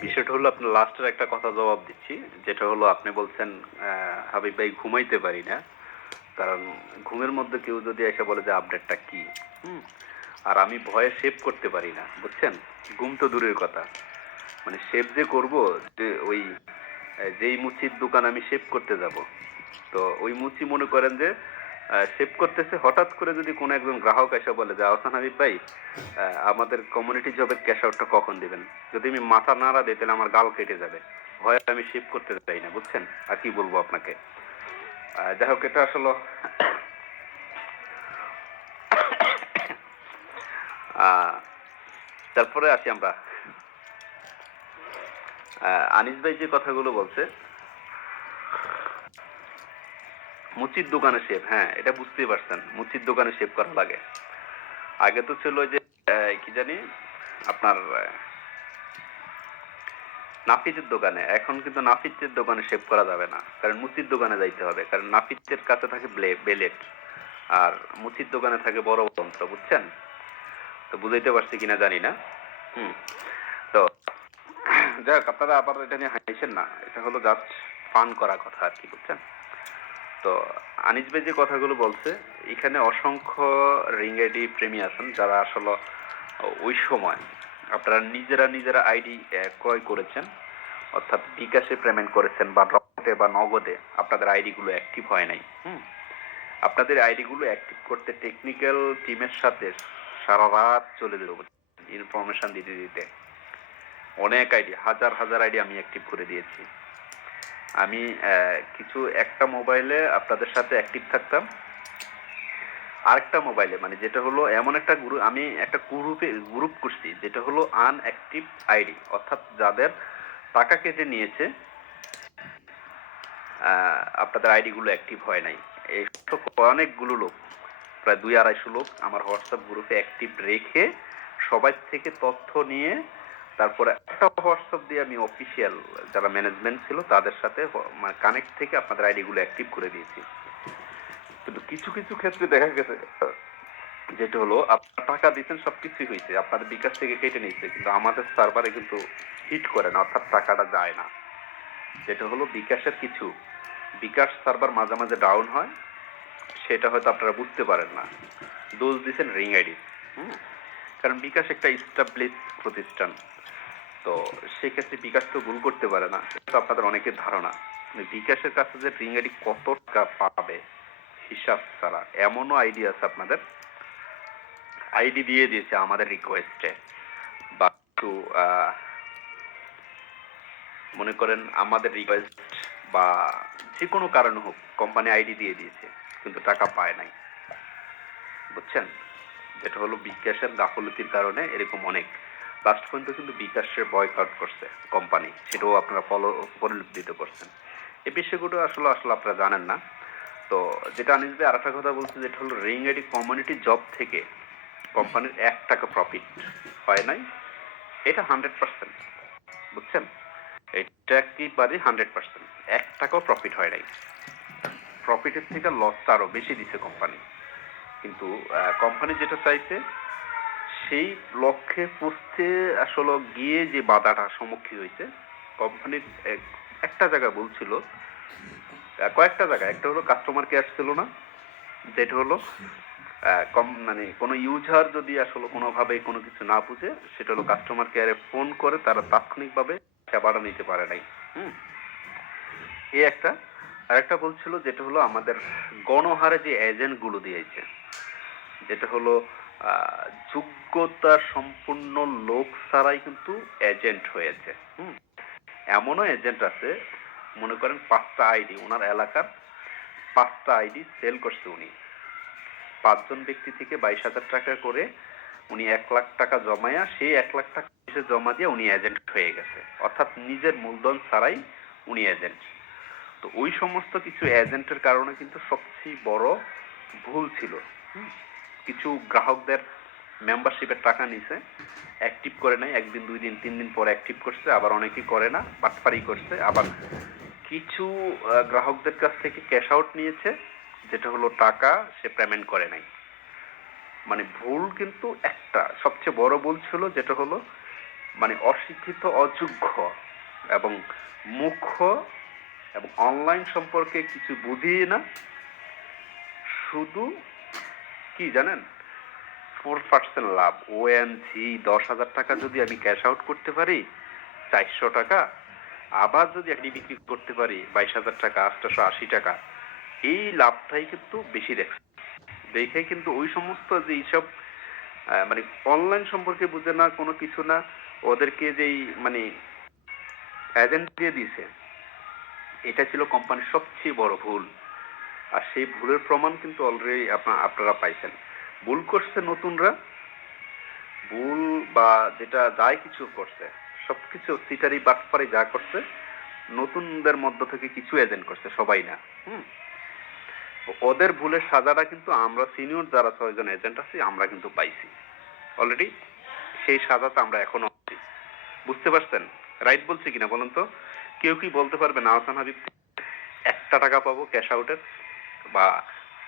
বিষয়টা হলো আপনার লাস্টের একটা কথা জবাব দিচ্ছি, যেটা হলো আপনি বলছেন হাবিব ভাই ঘুমাইতে পারি না, কারণ ঘুমের মধ্যে কেউ যদি এসে বলে যে আপডেটটা কি, আর আমি ভয়ে সেভ করতে পারি না, বুঝছেন? ঘুম তো দূরের কথা, মানে সেভ যে করব, যে ওই যেই মুচির দোকান আমি সেভ করতে যাব, তো ওই মুচি মনে করেন যে সেভ করতেছে, হঠাৎ করে যদি কোনো একজন গ্রাহক এসে বলে যে আহসান হাবিব ভাই আমাদের কমিউনিটি জবের ক্যাশ আউটটা কখন দিবেন, যদি আমি মাথা নাড়া দিই তাহলে আমার গাল কেটে যাবে, ভয়ে আমি সেভ করতে চাই না, বুঝছেন? আর কি বলবো আপনাকে। যাই হোক, এটা আসলে তারপরে আসি আমরা। আনিস ভাই যে কথাগুলো বলছে, মুচির দোকানে শেভ, হ্যাঁ এটা বুঝতেই পারছেন, মুচির দোকানে শেভ করা লাগে। আগে তো ছিল যে কি জানি আপনার নাফিসের দোকানে, এখন কিন্তু নাফিসের দোকানে শেভ করা যাবে না, কারণ মুচির দোকানে যাইতে হবে, কারণ নাফিসের কাছে থাকে বেলেট আর মুচির দোকানে থাকে বড় যন্ত্র, বুঝছেন? তো বুঝাইতে পারছি কিনা জানি না। তো যাই হোক, আপনারা আবার এটা নিয়ে হাসছেন না, এটা হলো জাস্ট ফান করা কথা আর কি, বুঝছেন? তো আনিস ভাই যে কথাগুলো বলছে, এখানে অসংখ্য রিং আইডি প্রেমী আছেন যারা আসলে ওই সময় আপনারা নিজেরা আইডি ক্রয় করেছেন, অর্থাৎ বিকাশে পেমেন্ট করেছেন বা রকেটে বা নগদে আপনাদের আইডিগুলো অ্যাক্টিভ হয় নাই। আপনাদের আইডিগুলো অ্যাক্টিভ করতে টেকনিক্যাল টিমের সাথে সারা রাত চলে যেত ইনফরমেশন দিতে দিতে। অনেক আইডি, হাজার আইডি আমি অ্যাক্টিভ করে দিয়েছি। আমি কিছু একটা মোবাইলে আপনাদের সাথে অ্যাক্টিভ থাকতাম, আরেকটা মোবাইলে মানে যেটা হলো এমন একটা গ্রুপ, আমি একটা গ্রুপ করছি যেটা হলো আনঅ্যাক্টিভ আইডি, অর্থাৎ যাদের টাকা কেটে নিয়েছে, আপনাদের আইডিগুলো অ্যাক্টিভ হয় নাই। এই অনেকগুলো লোক, প্রায় 200-250 লোক আমার হোয়াটসঅ্যাপ গ্রুপে অ্যাক্টিভ রেখে সবাই থেকে তথ্য নিয়ে তারপরে একটা হোয়াটসঅ্যাপ দিয়ে আমি অফিসিয়াল যারা ম্যানেজমেন্ট ছিল তাদের সাথে মানে কানেক্ট থেকে আপনাদের আইডিগুলো অ্যাক্টিভ করে দিয়েছি। কিন্তু কিছু কিছু ক্ষেত্রে দেখা গেছে যেটা হলো আপনারা টাকা দিচ্ছেন, সবকিছুই হয়েছে, আপনাদের বিকাশ থেকে কেটে নিচ্ছে, কিন্তু আমাদের সার্ভারে কিন্তু হিট করে না, অর্থাৎ টাকাটা যায় না। যেটা হলো বিকাশের কিছু বিকাশ সার্ভার মাঝে মাঝে ডাউন হয়, সেটা হয়তো আপনারা বুঝতে পারেন না, দোষ দিচ্ছেন রিং আইডি। কারণ বিকাশ একটা ইস্টাবলিশ প্রতিষ্ঠান, তো সেক্ষেত্রে বিকাশ তো ভুল করতে পারে না, এটা আপনাদের অনেকের ধারণা। বিকাশের কাছে যে রিং আইডি কত টাকা পাবে হিসাব ছাড়া, এমনও আইডি আছে আপনাদের আইডি দিয়ে দিয়েছে আমাদের রিকোয়েস্টে, বা একটু মনে করেন আমাদের রিকোয়েস্ট বা যে কোনো কারণে হোক কোম্পানি আইডি দিয়ে দিয়েছে কিন্তু টাকা পায় নাই, বুঝছেন? যেটা হলো বিকাশের গাফলতির কারণে এরকম অনেক, লাস্ট পর্যন্ত কিন্তু বিকাশের বয়কট করছে কোম্পানি, সেটাও আপনারা পরিলক্ষিত করছেন। এই বিষয়গুলো আসলে আপনারা জানেন না। তো যেটা আনিস ভাই আরেকটা কথা বলছে, যেটা হলো রিং আইডি কমিউনিটি জব থেকে কোম্পানির 1 টাকা প্রফিট হয় নাই, এটা 100%, বুঝছেন? এটা একেবারে 100%, 1 টাকাও প্রফিট হয় নাই। প্রফিটের থেকে লসটা আরো বেশি দিছে কোম্পানি, কিন্তু কোম্পানি যেটা চাইছে সেই লক্ষ্যে পৌঁছতে আসলে গিয়ে যে বাধাটা সম্মুখীন হয়েছে কোম্পানির, একটা জায়গা বলছিল, কয়েকটা জায়গা, একটা হলো কাস্টমার কেয়ার ছিল না, যেটা হলো মানে কোনো ইউজার যদি আসলে কোনোভাবে কোনো কিছু না বুঝে, সেটা হলো কাস্টমার কেয়ারে ফোন করে তারা তাৎক্ষণিকভাবে সেবাটা নিতে পারে নাই। এই একটা। আর একটা বলছিল যেটা হলো আমাদের গণহারে যে এজেন্ট গুলো দিয়েছে, যেটা হলো যোগ্যতা সম্পূর্ণ লোক ছাড়াই কিন্তু এজেন্ট হয়েছে। এমনও এজেন্ট আছে, মনে করেন 5টা আইডি, ওনার এলাকার 5টা আইডি সেল করছে উনি, 5জন ব্যক্তি থেকে 22,000 টাকা করে উনি 1 লাখ টাকা জমায়া, সেই 1 লাখ টাকা জমা দিয়ে উনি এজেন্ট হয়ে গেছে, অর্থাৎ নিজের মূলধন ছাড়াই উনি এজেন্ট। তো ওই সমস্ত কিছু এজেন্টের কারণে কিন্তু সবচেয়ে বড় ভুল ছিল, কিছু গ্রাহকদের মেম্বারশিপের টাকা নিছে, অ্যাক্টিভ করে নাই, 1 দিন 2 দিন 3 দিন পর অ্যাক্টিভ করছে, আবার অনেকেই করে না, বাটপারি করছে, আবার কিছু গ্রাহকদের কাছ থেকে ক্যাশ আউট নিয়েছে, যেটা হলো টাকা সে পেমেন্ট করে নাই। মানে ভুল কিন্তু একটা, সবচেয়ে বড় ভুল ছিল যেটা হলো মানে অশিক্ষিত, অযোগ্য এবং মূর্খ এবং অনলাইন সম্পর্কে কিছু বুঝি না, শুধু কি জানেন 4% লাভ, ওএনজি 10,000 টাকা যদি আমি ক্যাশ আউট করতে পারি 400 টাকা, আবার যদি একটি বিক্রি করতে পারি 22,000 টাকা 880 টাকা, এই লাভটাই কিন্তু বেশি দেখে কিন্তু ওই সমস্ত যে এইসব মানে অনলাইন সম্পর্কে বুঝে না, কোনো কিছু না, ওদেরকে যেই মানে এজেন্ট দিয়ে দিয়েছে, এটা ছিল কোম্পানির সবচেয়ে বড় ভুল। আর সেই ভুলের প্রমাণ কিন্তু অলরেডি আপনারা পাইছেন। ভুল করছে নতুনরা, ভুল বা যেটা যাই কিছু করছে সবকিছু সিটারি বাটপারি যা করছে নতুনদের মধ্য থেকে কিছু এজেন্ট করছে, সবাই না। ওদের ভুলের সাজাটা কিন্তু আমরা সিনিয়র যারা 6 জন এজেন্ট আছি আমরা কিন্তু পাইছি অলরেডি, সেই সাজাটা আমরা এখনো আছি। বুঝতে পারছেন রাইট বলছি কিনা বলুন তো? কেউ কি বলতে পারবেন আহসান হাবিব 1 টাকা পাবো ক্যাশ আউটের, বা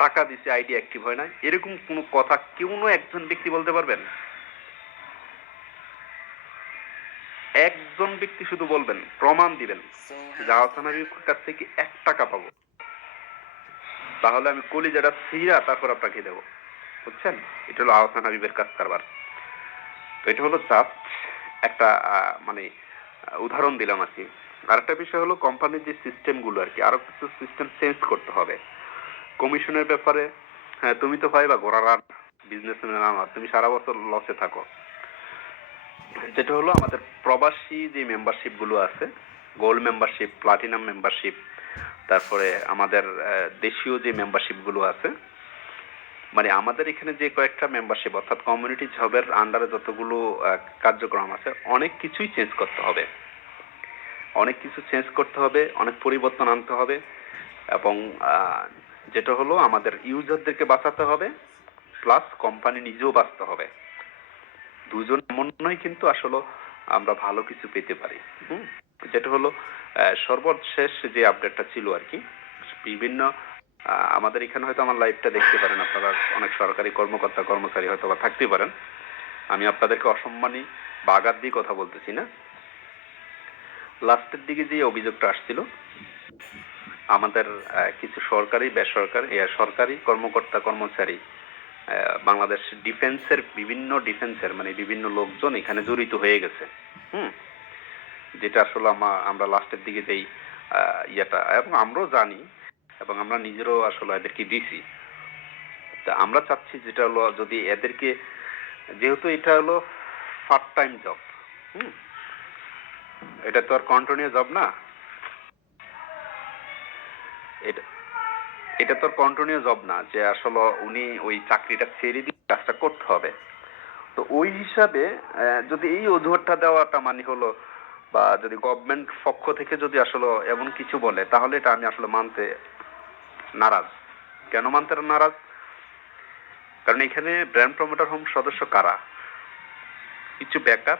টাকা দিছে আইডি অ্যাক্টিভ হয় না, এরকম কোনো কথা কোনো একজন ব্যক্তি বলতে পারবেন? একজন ব্যক্তি শুধু বলবেন, প্রমাণ দিবেন যে আহসান হাবিবের কাছ থেকে 1 টাকা পাবো। তাহলে আমি কলিজাটা ছিঁড়া তারপর আপনাকে দেবো, বুঝছেন? এটা হলো আহসান হাবিবের কাজ কারবার। তো এটা হলো জাস্ট একটা মানে উদাহরণ দিলাম আর কি। আরেকটা বিষয় হলো কোম্পানির যে সিস্টেমগুলো আর কি, আরো কিছু সিস্টেম চেঞ্জ করতে হবে। কমিশনের ব্যাপারে, হ্যাঁ তুমি তো পাইবা ঘোড়ার আর বিজনেসম্যান আমার, তুমি সারা বছর লসে থাকো। যেটা হলো আমাদের প্রবাসী যে মেম্বারশিপ গুলো আছে, গোল্ড মেম্বারশিপ, প্লাটিনাম মেম্বারশিপ, তারপরে আমাদের দেশীয় যে মেম্বারশিপ গুলো আছে, মানে আমাদের এখানে যে কয়েকটা মেম্বারশিপ অর্থাৎ কমিউনিটি জবের আন্ডারে যতগুলো কার্যক্রম আছে, অনেক কিছুই চেঞ্জ করতে হবে, অনেক কিছু চেঞ্জ করতে হবে, অনেক পরিবর্তন আনতে হবে। এবং যেটা হলো আমাদের ইউজারদেরকে বাঁচাতে হবে, প্লাস কোম্পানি নিজেও বাঁচতে হবে। দুজন এমন নয় কিন্তু আসলে আমরা ভালো কিছু পেতে পারি। যেটা হলো সর্বশেষ যে আপডেটটা ছিল আর কি, বিভিন্ন আমাদের এখানে হয়তো আমার লাইভটা দেখতে পারেন আপনারা, অনেক সরকারি কর্মকর্তা কর্মচারী হয়তো বা থাকতে পারেন। আমি আপনাদেরকে অসম্মানী বা আঘাত দিয়ে কথা বলতেছি না। লাস্টের দিকে যে অভিযোগটা আসছিল, আমাদের কিছু সরকারি বেসরকারি সরকারি কর্মকর্তা কর্মচারী, বাংলাদেশ ডিফেন্সের মানে বিভিন্ন লোকজন এখানে জড়িত হয়ে গেছে। যেটা আসলে আমরা লাস্টের দিকে যেই ইয়েটা, এবং আমরাও জানি এবং আমরা নিজেরও আসলে এদেরকে দিছি। তা আমরা চাচ্ছি যেটা হলো, যদি এদেরকে, যেহেতু এটা হলো পার্ট টাইম জব, এটা তো আর কন্টিনিউ জব না, এটা তো কন্টিনিউ জব না যে আসলে উনি ওই চাকরিটা ছেড়ে দিয়ে কাজটা করতে হবে। তো ওই হিসাবে যদি এই অজুহাতটা দেওয়াটা মানে হলো, বা যদি গভর্নমেন্ট পক্ষ থেকে যদি আসলে এমন কিছু বলে, তাহলে এটা আমি আসলে মানতে নারাজ। কেন মানতে নারাজ? কারণ এখানে ব্র্যান্ড প্রমোটার হোম সদস্য কারা? কিছু বেকার,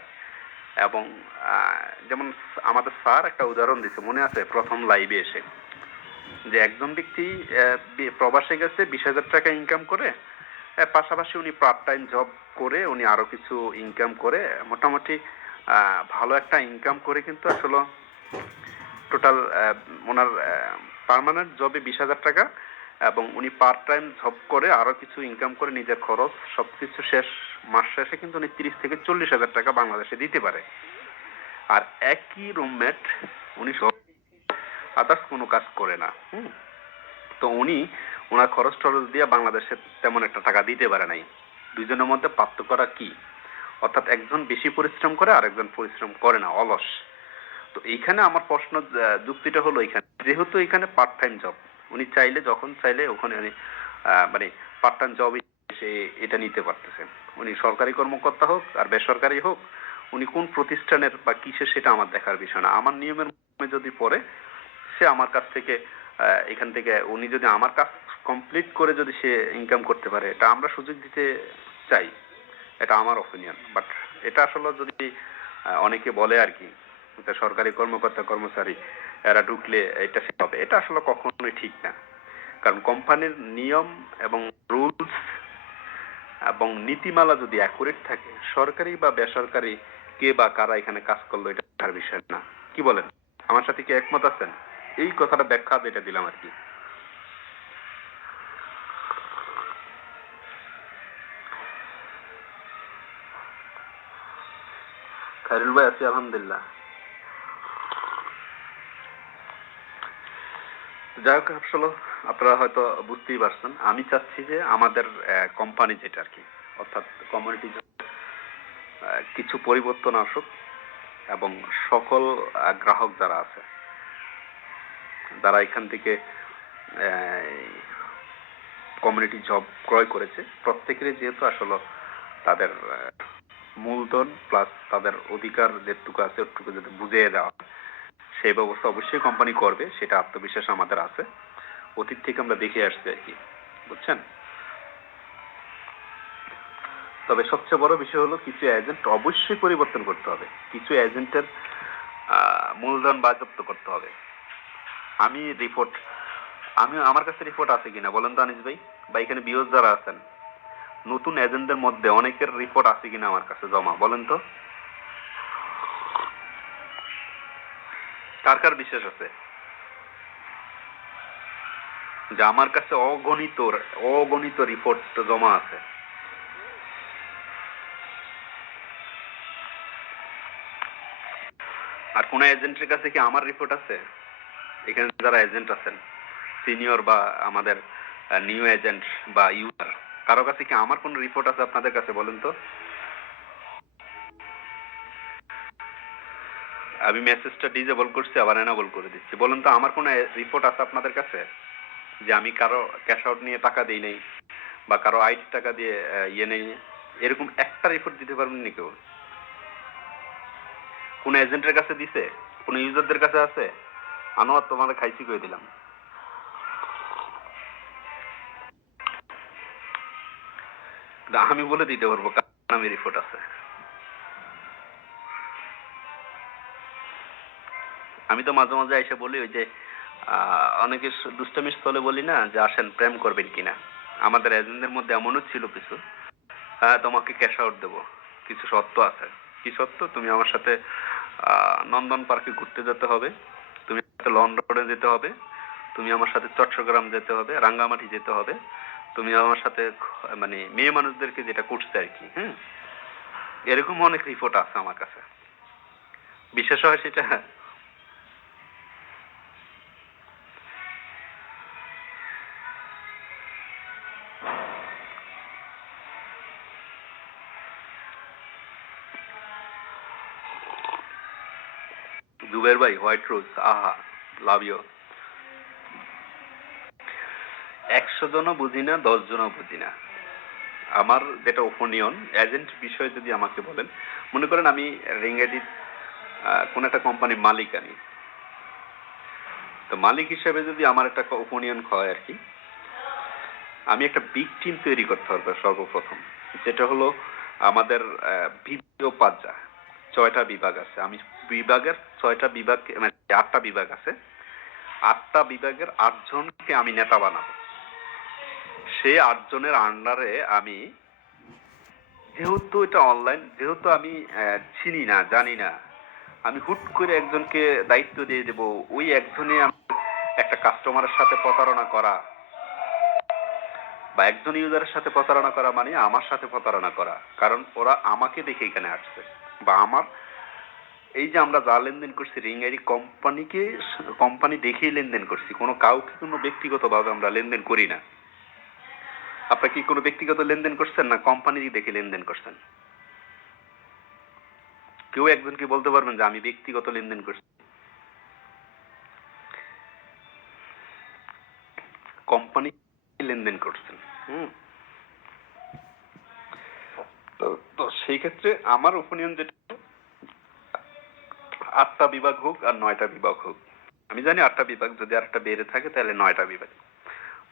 এবং যেমন আমাদের স্যার একটা উদাহরণ দিছে, মনে আছে প্রথম লাইভে এসে, যে একজন ব্যক্তি প্রবাসে গেছে 20,000 টাকা ইনকাম করে, পাশাপাশি উনি পার্ট টাইম জব করে উনি আরো কিছু ইনকাম করে, মোটামুটি ভালো একটা ইনকাম করে, কিন্তু আসলে টোটাল ওনার পার্মানেন্ট জবে 20,000 টাকা, এবং উনি পার্ট টাইম জব করে আরো কিছু ইনকাম করে নিজের খরচ সবকিছু শেষ, মাস শেষে কিন্তু উনি 30 থেকে 40,000 টাকা বাংলাদেশে দিতে পারে। আর একই রুমমেট উনি সব আদার্স কোনো কাজ করে না। তো উনি ওনার খরচ টরচ দিয়ে বাংলাদেশে তেমন একটা টাকা দিতে পারে নাই। দুইজনের মধ্যে পার্থক্যটা কি? অর্থাৎ একজন বেশি পরিশ্রম করে আর একজন পরিশ্রম করে না, অলস। তো এইখানে আমার প্রশ্ন, যুক্তিটা হলো এখানে, যেহেতু এখানে পার্ট টাইম জব, উনি চাইলে যখন চাইলে ওখানে উনি মানে পার্ট টাইম জব সে এটা নিতে পারতেছে। উনি সরকারি কর্মকর্তা হোক আর বেসরকারি হোক, উনি কোন প্রতিষ্ঠানের বা কিসের সেটা আমার দেখার বিষয় না। আমার নিয়মের মধ্যে যদি পড়ে, সে আমার কাছ থেকে এখান থেকে উনি যদি আমার কাজ কমপ্লিট করে যদি সে ইনকাম করতে পারে, এটা আমরা সুযোগ দিতে চাই, এটা আমার অপিনিয়ন। বাট এটা আসলে যদি অনেকে বলে আর কি, সরকারি কর্মকর্তা কর্মচারী এরা ঢুকলে এটা হবে, এটা আসলে কখনোই ঠিক না। কারণ কোম্পানির নিয়ম এবং রুলস এবং নীতিমালা যদি অ্যাকুরেট থাকে, সরকারি বা বেসরকারি কে বা কারা এখানে কাজ করলো এটা তার বিষয় না। কি বলেন? আমার সাথে কি একমত আছেন? এই কথাটা ব্যাখ্যা যেটা দিলাম আর কি। খায়রুল ভাই আছি আলহামদুলিল্লাহ। যাই হোক, আসলে আপনারা হয়তো বুঝতেই পারছেন, আমি চাচ্ছি যে আমাদের কোম্পানি যেটা আর কি, অর্থাৎ কমিউনিটি কিছু পরিবর্তন আসুক, এবং সকল গ্রাহক যারা আছে, যারা এখান থেকে কমিউনিটি জব ক্রয় করেছে, প্রত্যেকেরই যেহেতু আসলে তাদের মূলধন প্লাস তাদের অধিকার যেটুকু আছে ওটুকু যদি বুঝিয়ে দেওয়া, সেই ব্যবস্থা অবশ্যই কোম্পানি করবে, সেটা আত্মবিশ্বাস আমাদের আছে, অতীত থেকে আমরা দেখে আসছি আর কি, বুঝছেন? তবে সবচেয়ে বড় বিষয় হলো কিছু এজেন্ট অবশ্যই পরিবর্তন করতে হবে, কিছু এজেন্টের মূলধন বাজেয়াপ্ত করতে হবে। আমার কাছে রিপোর্ট আছে কিনা বলেন তো আনিস ভাই, বা এখানে বিওস যারা আছেন, নতুন এজেন্টদের মধ্যে অনেকের রিপোর্ট আছে কিনা আমার কাছে জমা, বলেন তো কার কার বিশ্বাস আছে? যে আমার কাছে অগণিত রিপোর্ট জমা আছে। আর কোন এজেন্টের কাছে কি আমার রিপোর্ট আছে? এখানে যারা এজেন্ট আছেন, সিনিয়র বা আমাদের নিউ এজেন্ট বা ইউজার, কারো কাছে কি আমার কোন রিপোর্ট আছে আপনাদের কাছে বলেন তো? আমি মেসেজটা ডিজেবল করছি, আবার এনাবল করে দিচ্ছি। বলুন তো, আমার কোন রিপোর্ট আছে আপনাদের কাছে যে আমি কারো ক্যাশ আউট নিয়ে টাকা দিই নাই বা কারো আইডি টাকা দিয়ে ইয়ে নেই? এরকম একটা রিপোর্ট দিতে পারবেন নি কেউ? কোন এজেন্টের কাছে দিছে? কোন ইউজারদের কাছে আছে? আনোয়ার তোমাদের খাইছি করে দিলাম। আমি বলে দিতে পারবো কার নামে রিপোর্ট আছে। আমি তো মাঝে মাঝে এসে বলি, ওই যে অনেকে দুষ্টামির স্থলে বলি না যে আসেন প্রেম করবেন কিনা। আমাদের এজেন্টদের মধ্যে এমনও ছিল কিছু, হ্যাঁ তোমাকে ক্যাশ আউট দেবো, কিছু শর্ত আছে। কি শর্ত? তুমি আমার সাথে নন্দন পার্কে ঘুরতে যেতে হবে, তুমি লন্ডনে যেতে হবে, তুমি আমার সাথে চট্টগ্রাম যেতে হবে, রাঙ্গামাটি যেতে হবে, তুমি আমার সাথে মানে মেয়ে মানুষদেরকে যেটা করছে আর কি। হ্যাঁ, এরকম অনেক রিপোর্ট আছে আমার কাছে। বিশেষ হয় সেটা জুবের ভাই, হোয়াইট রোজ, আহা, লাভ ইউ। 100 জনও বুঝি না, 10 জনও বুঝি না। আমার যেটা ওপিনিয়ন, এজেন্ট বিষয়ে যদি আমাকে বলেন, মনে করেন আমি রিংএডিট কোন একটা কোম্পানির মালিক। তো মালিক হিসেবে যদি আমার একটা ওপিনিয়ন হয় আর কি, আমি একটা বিগ টিম তৈরি করতে পারবো সর্বপ্রথম। যেটা হলো আমাদের ভিডিও পাজ্জা 6টা বিভাগ আছে। আমি বিভাগের 6টা বিভাগ, মানে 8টা বিভাগ আছে, 8টা বিভাগের 8 জনকে আমি নেতা বানাবো। সেই 8 জনের আন্ডারে আমি, যেহেতু এটা অনলাইন, যেহেতু আমি চিনি না, জানি না, আমি হুট করে একজনকে দায়িত্ব দিয়ে দেব। ওই একজনে একটা কাস্টমারের সাথে প্রতারণা করা বা একজন ইউজারের সাথে প্রতারণা করা মানে আমার সাথে প্রতারণা করা। কারণ ওরা আমাকে দেখে এখানে আসছে, বা আমার এই যে আমরা যা লেনদেন করছি রিংএডি কোম্পানি দেখেই লেনদেন করছি। কাউকে কোনো ব্যক্তিগতভাবে আমরা লেনদেন করি না। আপনারা কি কোনো ব্যক্তিগত লেনদেন করছেন, না কোম্পানি দেখে লেনদেন করছেন? কেউ একজন কি বলতে পারবেন যে আমি ব্যক্তিগত লেনদেন করছি? কোম্পানি লেনদেন করছেন। হুম। তো সেই ক্ষেত্রে আমার ওপিনিয়ন যেটা, 8টা বিভাগ হোক আর 9টা বিভাগ হোক। আমি জানি 8টা বিভাগ, যদি আরেকটা বেড়ে থাকে তাহলে 9টা বিভাগ।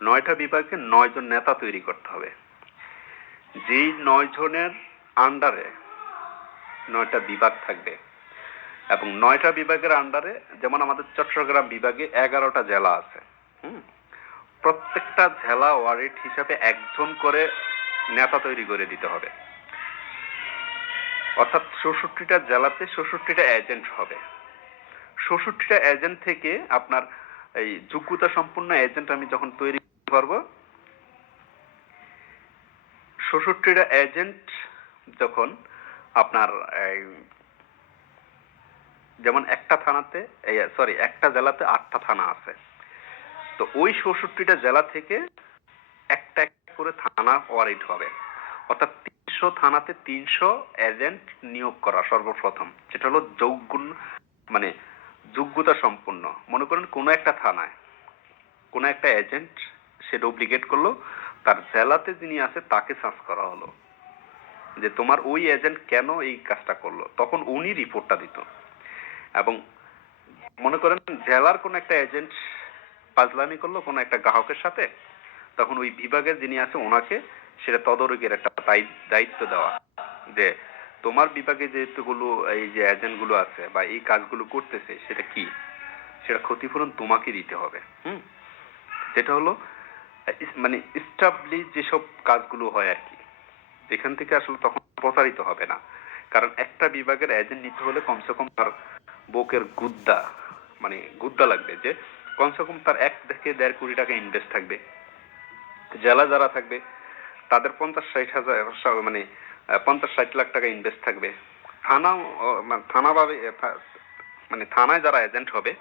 9টা বিভাগে 9 জন নেতা তৈরি করতে হবে। যেই 9 জনের আন্ডারে 9টা বিভাগ থাকবে, এবং 9টা বিভাগের আন্ডারে, যেমন আমাদের চট্টগ্রাম বিভাগে 11টা জেলা আছে। হুম। প্রত্যেকটা জেলা ওয়ার্ড হিসাবে একজন করে নেতা তৈরি করে দিতে হবে। অর্থাৎ 64টা জেলাতে 64টা এজেন্ট হবে। 64টা এজেন্ট থেকে আপনার এই যোগ্যতা সম্পন্ন এজেন্ট আমি যখন তৈরি করতে পারবো, 64টা এজেন্ট যখন আপনার যেমন একটা থানাতে, একটা জেলাতে 8টা থানা আছে, তো ওই 64টা জেলা থেকে একটা একটা করে থানা ওয়ারিড হবে। অর্থাৎ 300 থানাতে 300 এজেন্ট নিয়োগ করা সর্বপ্রথম, যেটা হলো মানে যোগ্যতা সম্পন্ন। মনে করেন কোনো একটা থানায় কোনো একটা এজেন্ট সে ডুপ্লিকেট করলো, তার জেলাতে যিনি আছে তাকে সার্চ করা হলো যে তোমার ওই এজেন্ট কেন এই কাজটা করলো, তখন উনি রিপোর্টটা দিত। এবং মনে করেন জেলার কোন একটা এজেন্ট পাজলামি করলো কোনো একটা গ্রাহকের সাথে, তখন ওই বিভাগের যিনি আছে ওনাকে সেটা তদারকির একটা দায়িত্ব দেওয়া, যে তোমার বিভাগে যেহেতুগুলো এই যে এজেন্ট গুলো আছে বা এই কাজগুলো করতেছে, সেটা কি, সেটা ক্ষতিপূরণ তোমাকে দিতে হবে। হুম। যেটা হলো মানে স্টাবলিশ যেসব কাজগুলো হয় আর কি, যেখান থেকে আসলে তখন প্রতারিত হবে না। কারণ একটা বিভাগের এজেন্ট নিতে হলে কমসে কম তার বুকের গুদ্দা, মানে গুদ্দা লাগবে, যে কমসে কম তার 1 থেকে 1.5 কোটি টাকা ইনভেস্ট থাকবে। জেলা যারা থাকবে তাদের 50-60 হাজার মানে 50-60 লাখ টাকা ইনভেস্ট থাকবে। থানা থানা ভাবে মানে থানায় যারা এজেন্ট হবে,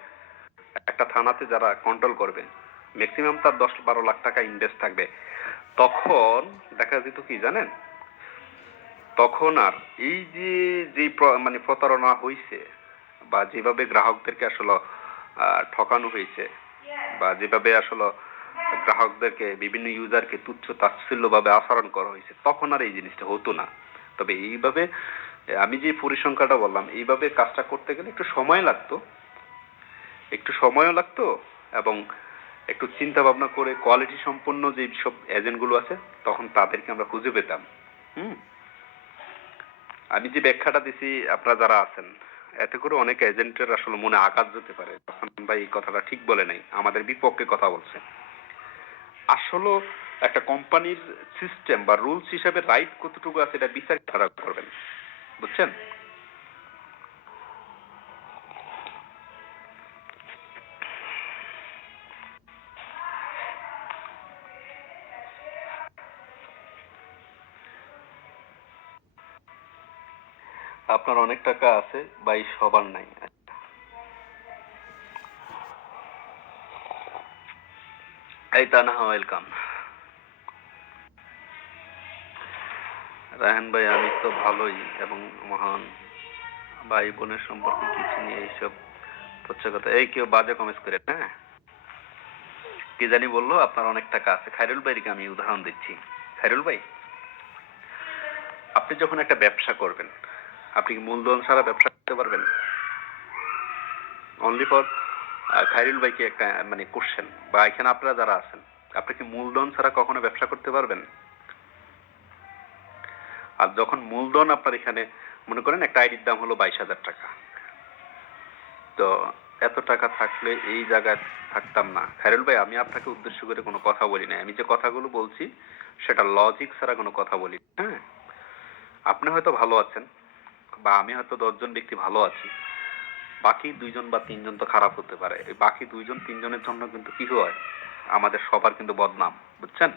একটা থানাতে যারা কন্ট্রোল করবে, ম্যাক্সিমাম তার 10-12 লাখ টাকা ইনভেস্ট থাকবে। তখন দেখা যেত কি জানেন, তখন আর এই যে যে মানে প্রতারণা হয়েছে বা যেভাবে গ্রাহকদেরকে আসলে ঠকানো হয়েছে বা যেভাবে আসলে গ্রাহকদেরকে বিভিন্ন ইউজারকে তুচ্ছ তাচ্ছিল্য ভাবে আচরণ করা হয়েছে, তখন আর এই জিনিসটা হতো না। তবে এইভাবে আমি যে পরিসংখ্যাটা বললাম, এইভাবে কাজটা করতে গেলে একটু সময় লাগতো, একটু সময়ও লাগতো এবং একটু চিন্তা ভাবনা করে কোয়ালিটি সম্পন্ন যে সব এজেন্টগুলো আছে তখন তাদেরকে আমরা খুঁজে পেতাম। আমি যে ব্যাখ্যাটা দিছি আপনারা যারা আছেন, এতে করে অনেক এজেন্টের আসলে মনে আঘাত যেতে পারে, তখন ভাই এই কথাটা ঠিক বলে নাই, আমাদের বিপক্ষে কথা বলছে। আসলে একটা কোম্পানির সিস্টেম বা রুলস হিসেবে রাইট কতটুকু আছে এটা বিচার তারা করবেন, বুঝছেন? আপনার অনেক টাকা আছে ভাই, সবার নাই। এই তানহা, ওয়েলকাম। রায়হান ভাই, আমি তো ভালোই এবং মহান ভাই বোনের সম্পর্কে কিছু নিয়ে এইসব হচ্ছে কথা। এই কেউ বাজে কমেন্ট করে, হ্যাঁ কি জানি বললো আপনার অনেক টাকা আছে। খায়রুল ভাইকে আমি উদাহরণ দিচ্ছি। খায়রুল ভাই, আপনি যখন একটা ব্যবসা করবেন, আপনি কি মূলধন ছাড়া ব্যবসা করতে পারবেন? অনলি ফর খায়রুল ভাইকে একটা মানে কোশ্চেন, বা এখানে আপনারা যারা আছেন, আপনি কি মূলধন ছাড়া কখনো ব্যবসা করতে পারবেন? আর যখন মূলধন আপনার এখানে মনে করেন একটা আইডির দাম হলো 22,000 টাকা, তো এত টাকা থাকলে এই জায়গায় থাকতাম না। খায়রুল ভাই, আমি আপনাকে উদ্দেশ্য করে কোনো কথা বলি না, আমি যে কথাগুলো বলছি সেটা লজিক ছাড়া কোনো কথা বলি। হ্যাঁ, আপনি হয়তো ভালো আছেন বা আমি হয়তো 10 জন ব্যক্তি ভালো আছি, বাকি 2 জন বা 3 জন তো খারাপ হতে পারে। এই বাকি 2-3 জনের জন্য কিন্তু কি হয়, আমাদের সবার কিন্তু বদনাম, বুঝছেন?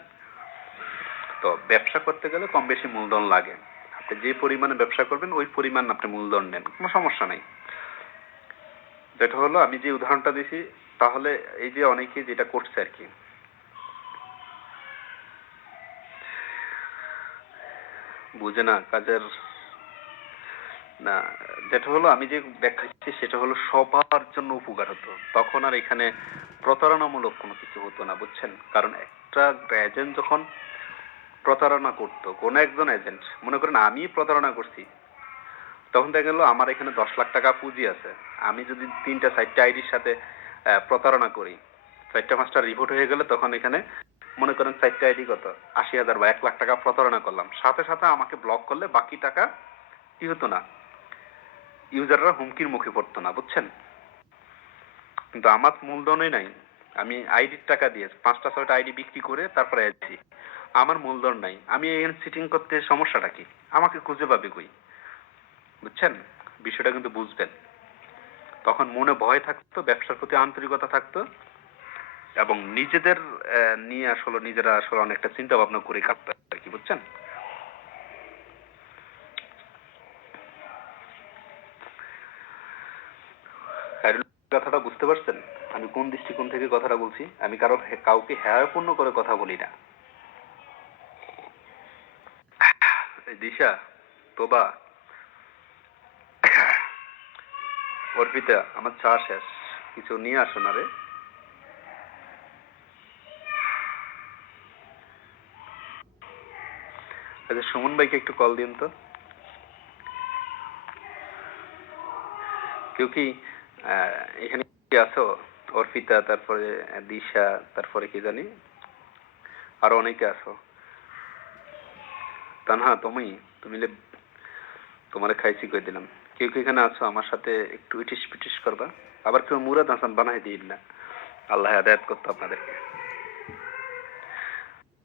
তো ব্যবসা করতে গেলে কম বেশি মূলধন লাগে। আপনি যে পরিমাণে ব্যবসা করবেন ওই পরিমাণ আপনি মূলধন নেন, কোনো সমস্যা নাই। যেটা হলো আমি যে উদাহরণটা দিছি, তাহলে এই যে অনেকে যেটা করছে আর কি, বুঝে না কাজের না, যেটা হলো আমি যে ব্যাখ্যা দিচ্ছি সেটা হলো সবার জন্য উপকার হতো, তখন আর এখানে প্রতারণামূলক কোনো কিছু হতো না, বুঝছেন? কারণ একটা এজেন্ট যখন প্রতারণা করতো, কোন একজন এজেন্ট মনে করেন আমি প্রতারণা করছি, তখন দেখা গেল আমার এখানে 10 লাখ টাকা পুঁজি আছে, আমি যদি 3টা-4টা আইডির সাথে প্রতারণা করি, 4টা-5টা রিপোর্ট হয়ে গেলে তখন এখানে মনে করেন 4টা আইডি কত 80,000 বা 1 লাখ টাকা প্রতারণা করলাম, সাথে সাথে আমাকে ব্লক করলে বাকি টাকা কি হতো না, ইউজাররা হুমকির মুখে পড়তো না, বুঝছেন? কিন্তু আমার মূলধনই নাই, আমি আইডির টাকা দিয়ে 5টা-6টা আইডি বিক্রি করে তারপরে আসছি, আমার মূলধন নাই, আমি এখানে সিটিং করতে সমস্যাটা কি, আমাকে খুঁজে পাবে কই, বুঝছেন? বিষয়টা কিন্তু বুঝবেন। তখন মনে ভয় থাকতো, ব্যবসার প্রতি আন্তরিকতা থাকতো এবং নিজেদের নিয়ে আসলে নিজেরা আসলে অনেকটা চিন্তা ভাবনা করে কাটতো আর কি, বুঝছেন? কথাটা বুঝতে পারছেন আমি কোন দৃষ্টিকোণ থেকে কথাটা বলছি? আমি কাউকে হেয়পূর্ণ করে কথা বলি না। দিশা, তোবা, অর্পিতা, আমার চা শেষ, কিছু নিয়ে আসো না রে। আচ্ছা, সুমন ভাইকে একটু কল দিন তো। কেউ কি এখানে কি আছো? অর্পিতা, তারপরে দিশা, তারপরে কি জানি আরো অনেকে আছো। তানহা, তুমি তোমারে খাইছি কই দিলাম। কেউ কি এখানে আছো আমার সাথে একটু ইটিস পিটিস করবা? আবার কেউ মুরাদ হাসান বানাই দিন না, আল্লাহ হেদায়েত করতো আপনাদেরকে।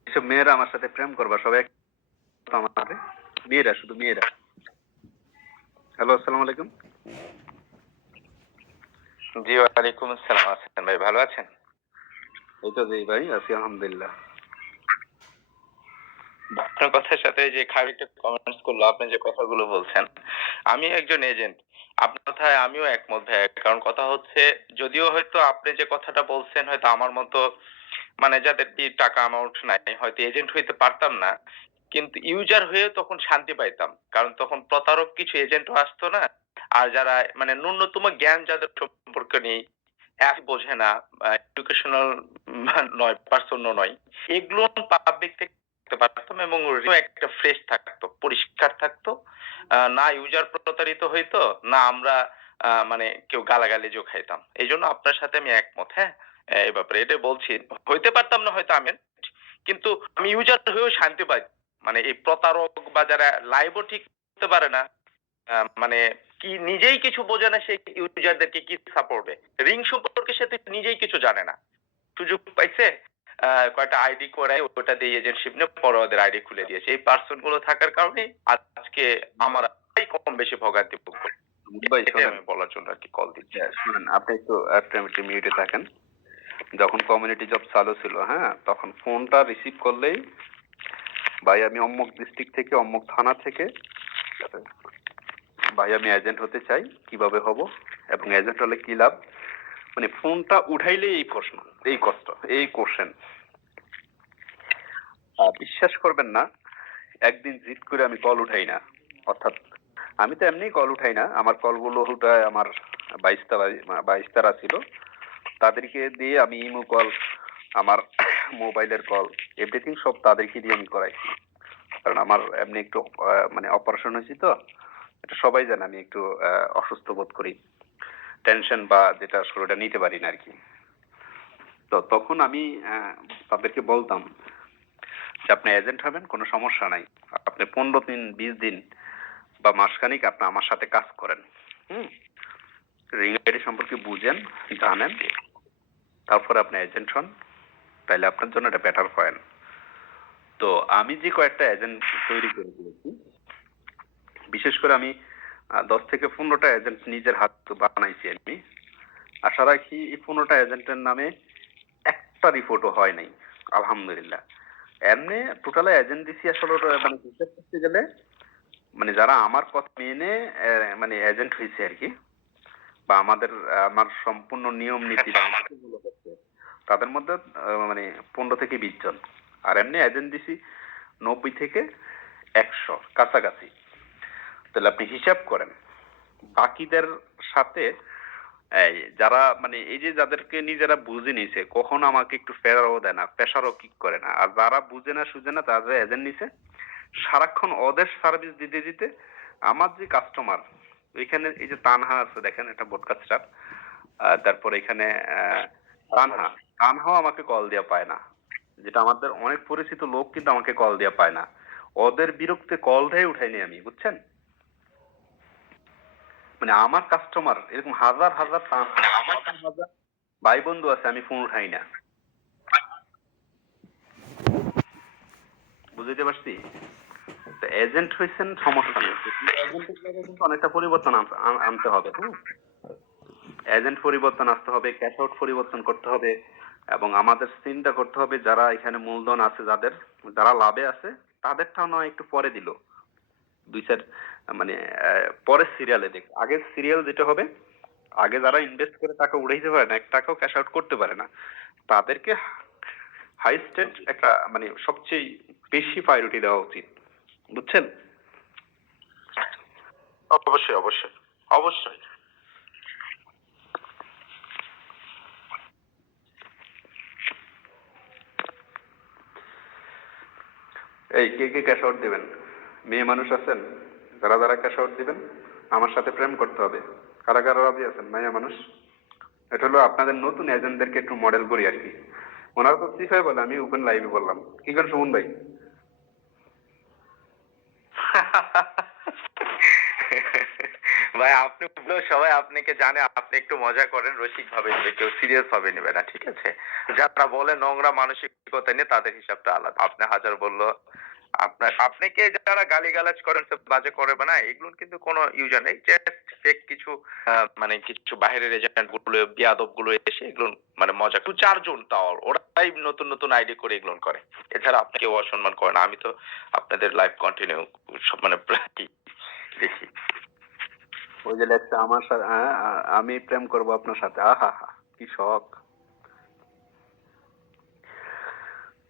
এসব মেয়েরা আমার সাথে প্রেম করবা সবাই, আমাদের মেয়েরা, শুধু মেয়েরা। হ্যালো, আসসালামু আলাইকুম। জি, ওয়ালাইকুম আসসালাম। হাসান ভাই ভালো আছেন? এই তো জি ভাই, আছি আলহামদুলিল্লাহ। আপনার কথার সাথে যে খানিকটা কমেন্টস করলো, আপনি যে কথাগুলো বলছেন, আমি একজন এজেন্ট। আপনার কথায় আমিও একমত ভাইয়া। কারণ কথা হচ্ছে, যদিও হয়তো আপনি যে কথাটা বলছেন হয়তো আমার মতো মানে যাদের কি টাকা অ্যামাউন্ট নাই, হয়তো এজেন্ট হইতে পারতাম না। কিন্তু ইউজার হয়েও তখন শান্তি পাইতাম। কারণ তখন প্রতারক কিছু এজেন্টও আসতো না। আর যারা মানে ন্যূনতম জ্ঞান যাদের সম্পর্কে নেই, অ্যাপ বোঝে না, এডুকেশনাল নয়, পারসন ও নয়। এগুলো পাবলিক থেকে করতে পারতাম এবং রিভিউ একটা ফ্রেশ থাকতো, পরিষ্কার থাকতো। না ইউজার প্রতারিত হইতো, না আমরা মানে কেউ গালাগালিজও খাইতাম। এইজন্য আপনার সাথে আমি একমত, হ্যাঁ? এই ব্যাপারে এটাই বলছি। হইতে পারতাম না হয়তো আমি, কিন্তু আমি ইউজার হয়েও শান্তি পাই। মানে এই প্রতারক বা যারা লাইভও ঠিক করতে পারে না, মানে কি নিজেই কিছু বোঝে না, সে ইউজারদেরকে কি সাপোর্টে। রিং সম্পর্কে সে তো নিজেই কিছু জানে না। সুযোগ পাইছে, কয়েকটা আইডি করায় ওটা দিয়ে এজেন্টশিপ নিয়ে পরে ওদের আইডি খুলে দিয়েছে। এই পার্সন গুলো থাকার কারণে আজকে আমরা কম বেশি ভোগান্তি ভোগ করি। ভাই এটাই শোনেন, আমি বলার জন্য আরকি কল দিচ্ছি। হ্যাঁ, শোনেন আপনি একটু একটা মিনিট মিউটে থাকেন। যখন কমিউনিটি জব চালু ছিল, হ্যাঁ, তখন ফোনটা রিসিভ করলেই ভাই আমি অমুক ডিস্ট্রিক্ট থেকে অমুক থানা থেকে, ভাই আমি এজেন্ট হতে চাই, কিভাবে হব এবং এজেন্ট হলে কি লাভ, মানে ফোনটা উঠাইলেই এই প্রশ্ন, এই কষ্ট, এই কোশ্চেন। বিশ্বাস করবেন না, একদিন জিদ করে আমি কল উঠাই না। অর্থাৎ আমি তো এমনি কল উঠাই না, আমার কলগুলো উঠায় আমার বাইশতারা ছিল, তাদেরকে দিয়ে আমি ইমো কল, আমার মোবাইলের কল, এভরিথিং সব তাদেরকে দিয়ে আমি করাইছি। কারণ আমার এমনি একটু মানে অপারেশন হয়েছি তো, এটা সবাই জানে, আমি একটু অসুস্থ বোধ করি, টেনশন বা যেটা শরীরটা নিতে পারি না আর কি। তো তখন আমি তাদেরকে বলতাম যে আপনি এজেন্ট হবেন, কোনো সমস্যা নাই, আপনি 15 দিন 20 দিন বা মাসখানিক আপনি আমার সাথে কাজ করেন, হুম, রিলেটি সম্পর্কে বুঝেন, জানেন, তারপরে আপনি এজেন্ট হন, তাইলে আপনার জন্য এটা বেটার পয়েন্ট। তো আমি যে কয়েকটা এজেন্ট তৈরি করে দিয়েছি, বিশেষ করে আমি 10 থেকে 15টা এজেন্ট নিজের হাত বানাইছি আমি। আশা রাখি এই 15টা এজেন্টের নামে একটা রিপোর্টও হয় নাই, আলহামদুলিল্লাহ। এমনি টোটাল এজেন্ট দিছি আসলে মানে হিসাব করতে গেলে, মানে যারা আমার কথা মেনে মানে এজেন্ট হয়েছে আর কি, বা আমার সম্পূর্ণ নিয়ম নীতি বা যেগুলো হচ্ছে, তাদের মধ্যে মানে 15 থেকে 20 জন। আর এমনি এজেন্ট দিছি 90 থেকে 100 কাছাকাছি। তাহলে আপনি হিসাব করেন বাকিদের সাথে, এই যারা মানে এই যে যাদেরকে নিজেরা বুঝে নিছে, কখনো আমাকে একটু ফেরারও দেয় না, প্রেশারও কিক করে না, আর যারা বুঝে না সুঝে না তারা এজেন্ট নিছে, সারাক্ষণ ওদের সার্ভিস দিতে দিতে আমার যে কাস্টমার, এখানে এই যে তানহা আছে দেখেন, এটা বোটকাস্টার, তারপর এখানে তানহা, তানহাও আমাকে কল দেওয়া পায় না, যেটা আমাদের অনেক পরিচিত লোক কিন্তু আমাকে কল দেওয়া পায় না, ওদের বিরক্তে কল দিয়ে উঠাইনি আমি, বুঝছেন? মানে আমার কাস্টমার এরকম হাজার হাজার তানহা, হাজার হাজার ভাই বন্ধু আছে, আমি ফোন উঠাই না, বুঝতে পারছি? তো এজেন্ট হয়েছেন সমস্যা নেই, এজেন্টের জায়গায় কিন্তু অনেকটা পরিবর্তন আনতে হবে, হ্যাঁ, এজেন্ট পরিবর্তন আসতে হবে, ক্যাশ আউট পরিবর্তন করতে হবে, এবং আমাদের চিন্তা করতে হবে যারা এখানে মূলধন আছে, যারা লাভে আছে, তাদেরটাও নয় একটু পরে দিল, দুই চার মানে পরের সিরিয়ালে দেখ, আগের সিরিয়াল যেটা হবে, আগে যারা ইনভেস্ট করে টাকা উড়াইতে পারে না, 1 টাকাও ক্যাশ আউট করতে পারে না, তাদেরকে হাই স্টেট একটা মানে সবচেয়ে বেশি প্রায়োরিটি দেওয়া উচিত, বুঝছেন? অবশ্যই, অবশ্যই, অবশ্যই। এই কে কে ক্যাশ আউট দিবেন? মেয়ে মানুষ আছেন? যারা যারা ক্যাশ আউট দিবেন, আমার সাথে প্রেম করতে হবে। কারা কারা রাজি আছেন মাইয়া মানুষ? এটা হলো আপনাদের নতুন এজেন্টদেরকে একটু মডেল করি আর কি। ওনারা তো সিফাই বলে, আমি ওপেন লাইভে বললাম, কি করেন সুমন ভাই? ভাই আপনি বললেও সবাই আপনাকে জানে, আপনি একটু মজা করেন, রসিক ভাবে নেবে, কেউ সিরিয়াস ভাবে নেবে না, ঠিক আছে? যারা বলে নোংরা মানসিকতা নিয়ে, তাদের হিসাবটা আলাদা। আপনি হাজার বললো আপনাকে যারা গালিগালাজ করেন, সব বাজে করে না, এগুলো কিন্তু কোনো ইউজার নেই। জাস্ট ফেক কিছু মানে কিছু বাহিরের এজেন্ট গুলো, বিয়াদব গুলো এসে এগুলো মানে মজা 2-4 জন, তাও ওরাই নতুন নতুন আইডি করে এগুলো করে। এছাড়া আপনি কেউ অসম্মান করে না। আমি তো আপনাদের লাইভ কন্টিনিউ সব মানে প্রায় দেখি। ওই যে লেখছে আমার সাথে, আমি প্রেম করব আপনার সাথে, আহা হা কি শখ।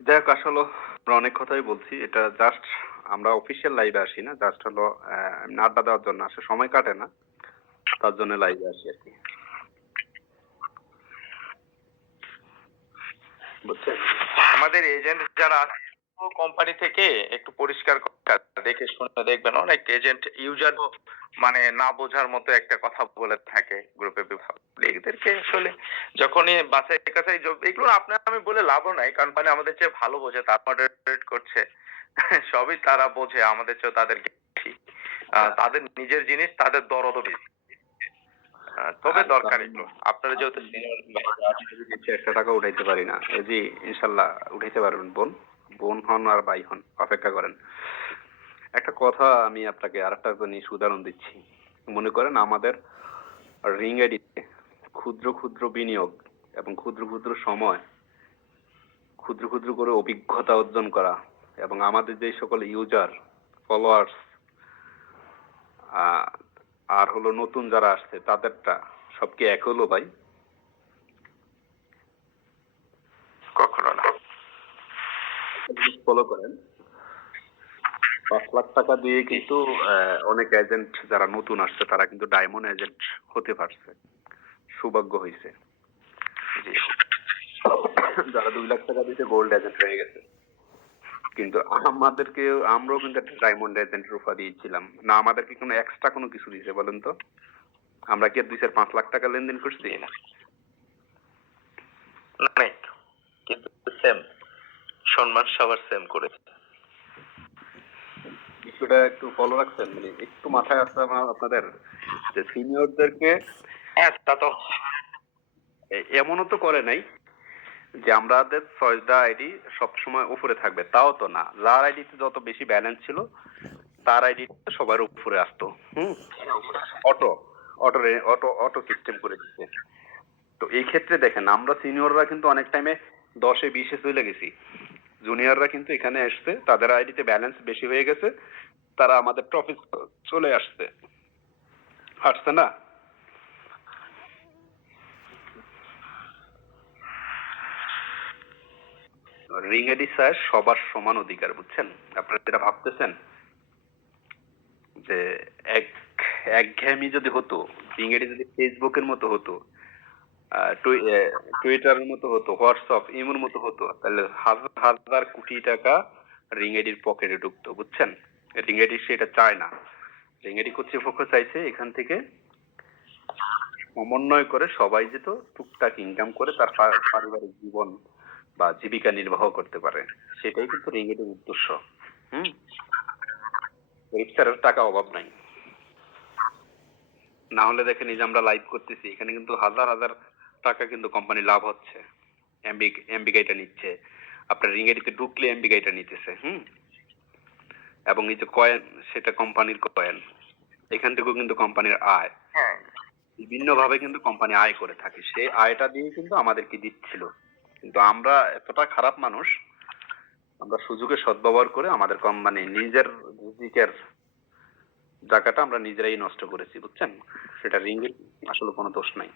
যাই হোক, আসলে আমরা অনেক কথাই বলছি, এটা জাস্ট আমরা অফিসিয়াল লাইভে আসি না, জাস্ট হলো এমনি আড্ডা দেওয়ার জন্য আসে, সময় কাটে না, তার জন্য লাইভে আসি আর কি, বুঝছেন। আমাদের এজেন্ট যারা আছে কোম্পানি থেকে একটু পরিষ্কার করে দেখে শুনে দেখবেন, অনেক এজেন্ট ইউজার মানে না বোঝার মতো একটা কথা বলে থাকে গ্রুপে। এদেরকে আসলে যখনই বাসায় কাছে এগুলো আপনার আমি বলে লাভও নাই, কারণ মানে আমাদের চেয়ে ভালো বোঝে, তার মডারেট করছে সবই তারা বোঝে আমাদের চেয়ে, তাদের বেশি। তাদের নিজের জিনিস, তাদের দরদও বেশি। তবে দরকার এগুলো। আপনারা যেহেতু সিনিয়র বেশি 1 টাকা উঠাইতে পারি না, এই যে ইনশাল্লাহ উঠাইতে পারবেন, বোন বোন হন আর ভাই হন, অপেক্ষা করেন। একটা কথা আমি আপনাকে আরেকটা জিনিস উদাহরণ দিচ্ছি। মনে করেন আমাদের রিং আইডিতে ক্ষুদ্র ক্ষুদ্র বিনিয়োগ এবং ক্ষুদ্র ক্ষুদ্র সময়, ক্ষুদ্র ক্ষুদ্র করে অভিজ্ঞতা অর্জন করা, এবং আমাদের যে সকল ইউজার, ফলোয়ার্স, আর হলো নতুন যারা আসছে তাদেরটা সব কি এক হলো ভাই? কখনো না। ফলো করেন, 5 লাখ টাকা দিয়ে কিন্তু অনেক এজেন্ট যারা নতুন আসছে তারা কিন্তু ডায়মন্ড এজেন্ট হতে পারছে, সৌভাগ্য হয়েছে। জি। যারা 2 লাখ টাকা দিতে গোল্ড এজেন্ট হয়ে গেছে। কিন্তু আমাদেরকে, আমরাও কিন্তু একটা ডায়মন্ড এজেন্টের অফার দিয়েছিলাম না, আমাদেরকে কোনো এক্সট্রা কোনো কিছু দিয়েছে বলেন তো? আমরা কি 2-4-5 লাখ টাকা লেনদেন করছি? না, অনেক, কিন্তু সেম সম্মান সবার সেম করেছে। বিষয়টা একটু ফলো রাখছেন, মানে একটু মাথায় আসছে আপনাদের যে সিনিয়রদেরকে হ্যাঁ, তা তো এমনও তো করে নাই যে আমাদের 6টা আইডি সবসময় উপরে থাকবে, তাও তো না। যার আইডিতে যত বেশি ব্যালেন্স ছিল তার আইডি সবার উপরে আসতো। Auto auto auto auto system করে দিচ্ছে। তো এই ক্ষেত্রে দেখেন, আমরা সিনিয়ররা কিন্তু অনেক টাইমে 10-20-এ চলে গেছি, জুনিয়ররা কিন্তু এখানে আসছে, তাদের আইডিতে ব্যালেন্স বেশি হয়ে গেছে, তারা আমাদের টপিক চলে আসছে না। রিং আইডি স্যার সবার সমান অধিকার, বুঝছেন? আপনারা যেটা ভাবতেছেন যে এক একঘেয়েমি যদি হতো, রিং আইডি যদি ফেসবুকের মতো হতো, টুইটারের মতো হতো, হোয়াটসঅ্যাপ ইমোর মতো হতো, তাহলে হাজার হাজার কোটি টাকা রিং আইডির পকেটে ঢুকতো, বুঝছেন? রিং আইডি সেটা চায় না। রিং আইডি কর্তৃপক্ষ চাইছে এখান থেকে সমন্বয় করে সবাই যেত টুকটাক ইনকাম করে তার পারিবারিক জীবন বা জীবিকা নির্বাহ করতে পারে, সেটাই কিন্তু রিং আইডির উদ্দেশ্য। রিক্সারের টাকা অভাব নাই। না হলে দেখেন, এই যে আমরা লাইভ করতেছি, এখানে কিন্তু হাজার হাজার টাকা কিন্তু কোম্পানি লাভ হচ্ছে, এমবি গাইটা নিচ্ছে, আপনার রিং আইডিতে ঢুকলে এমবি গাইটা নিতেছে। এবং এই যে কয়েন, সেটা কোম্পানির কয়েন, এখান থেকেও কিন্তু কোম্পানির আয়, হ্যাঁ, বিভিন্ন ভাবে কিন্তু কোম্পানি আয় করে থাকে, সেই আয়টা দিয়ে কিন্তু আমাদেরকে দিচ্ছিল। কিন্তু আমরা এতটা খারাপ মানুষ, আমরা সুযোগের সদ্ব্যবহার করে আমাদের কোম্পানি নিজের রিজিকের জায়গাটা আমরা নিজেরাই নষ্ট করেছি, বুঝছেন? সেটা রিং এর আসলে কোনো দোষ নাই।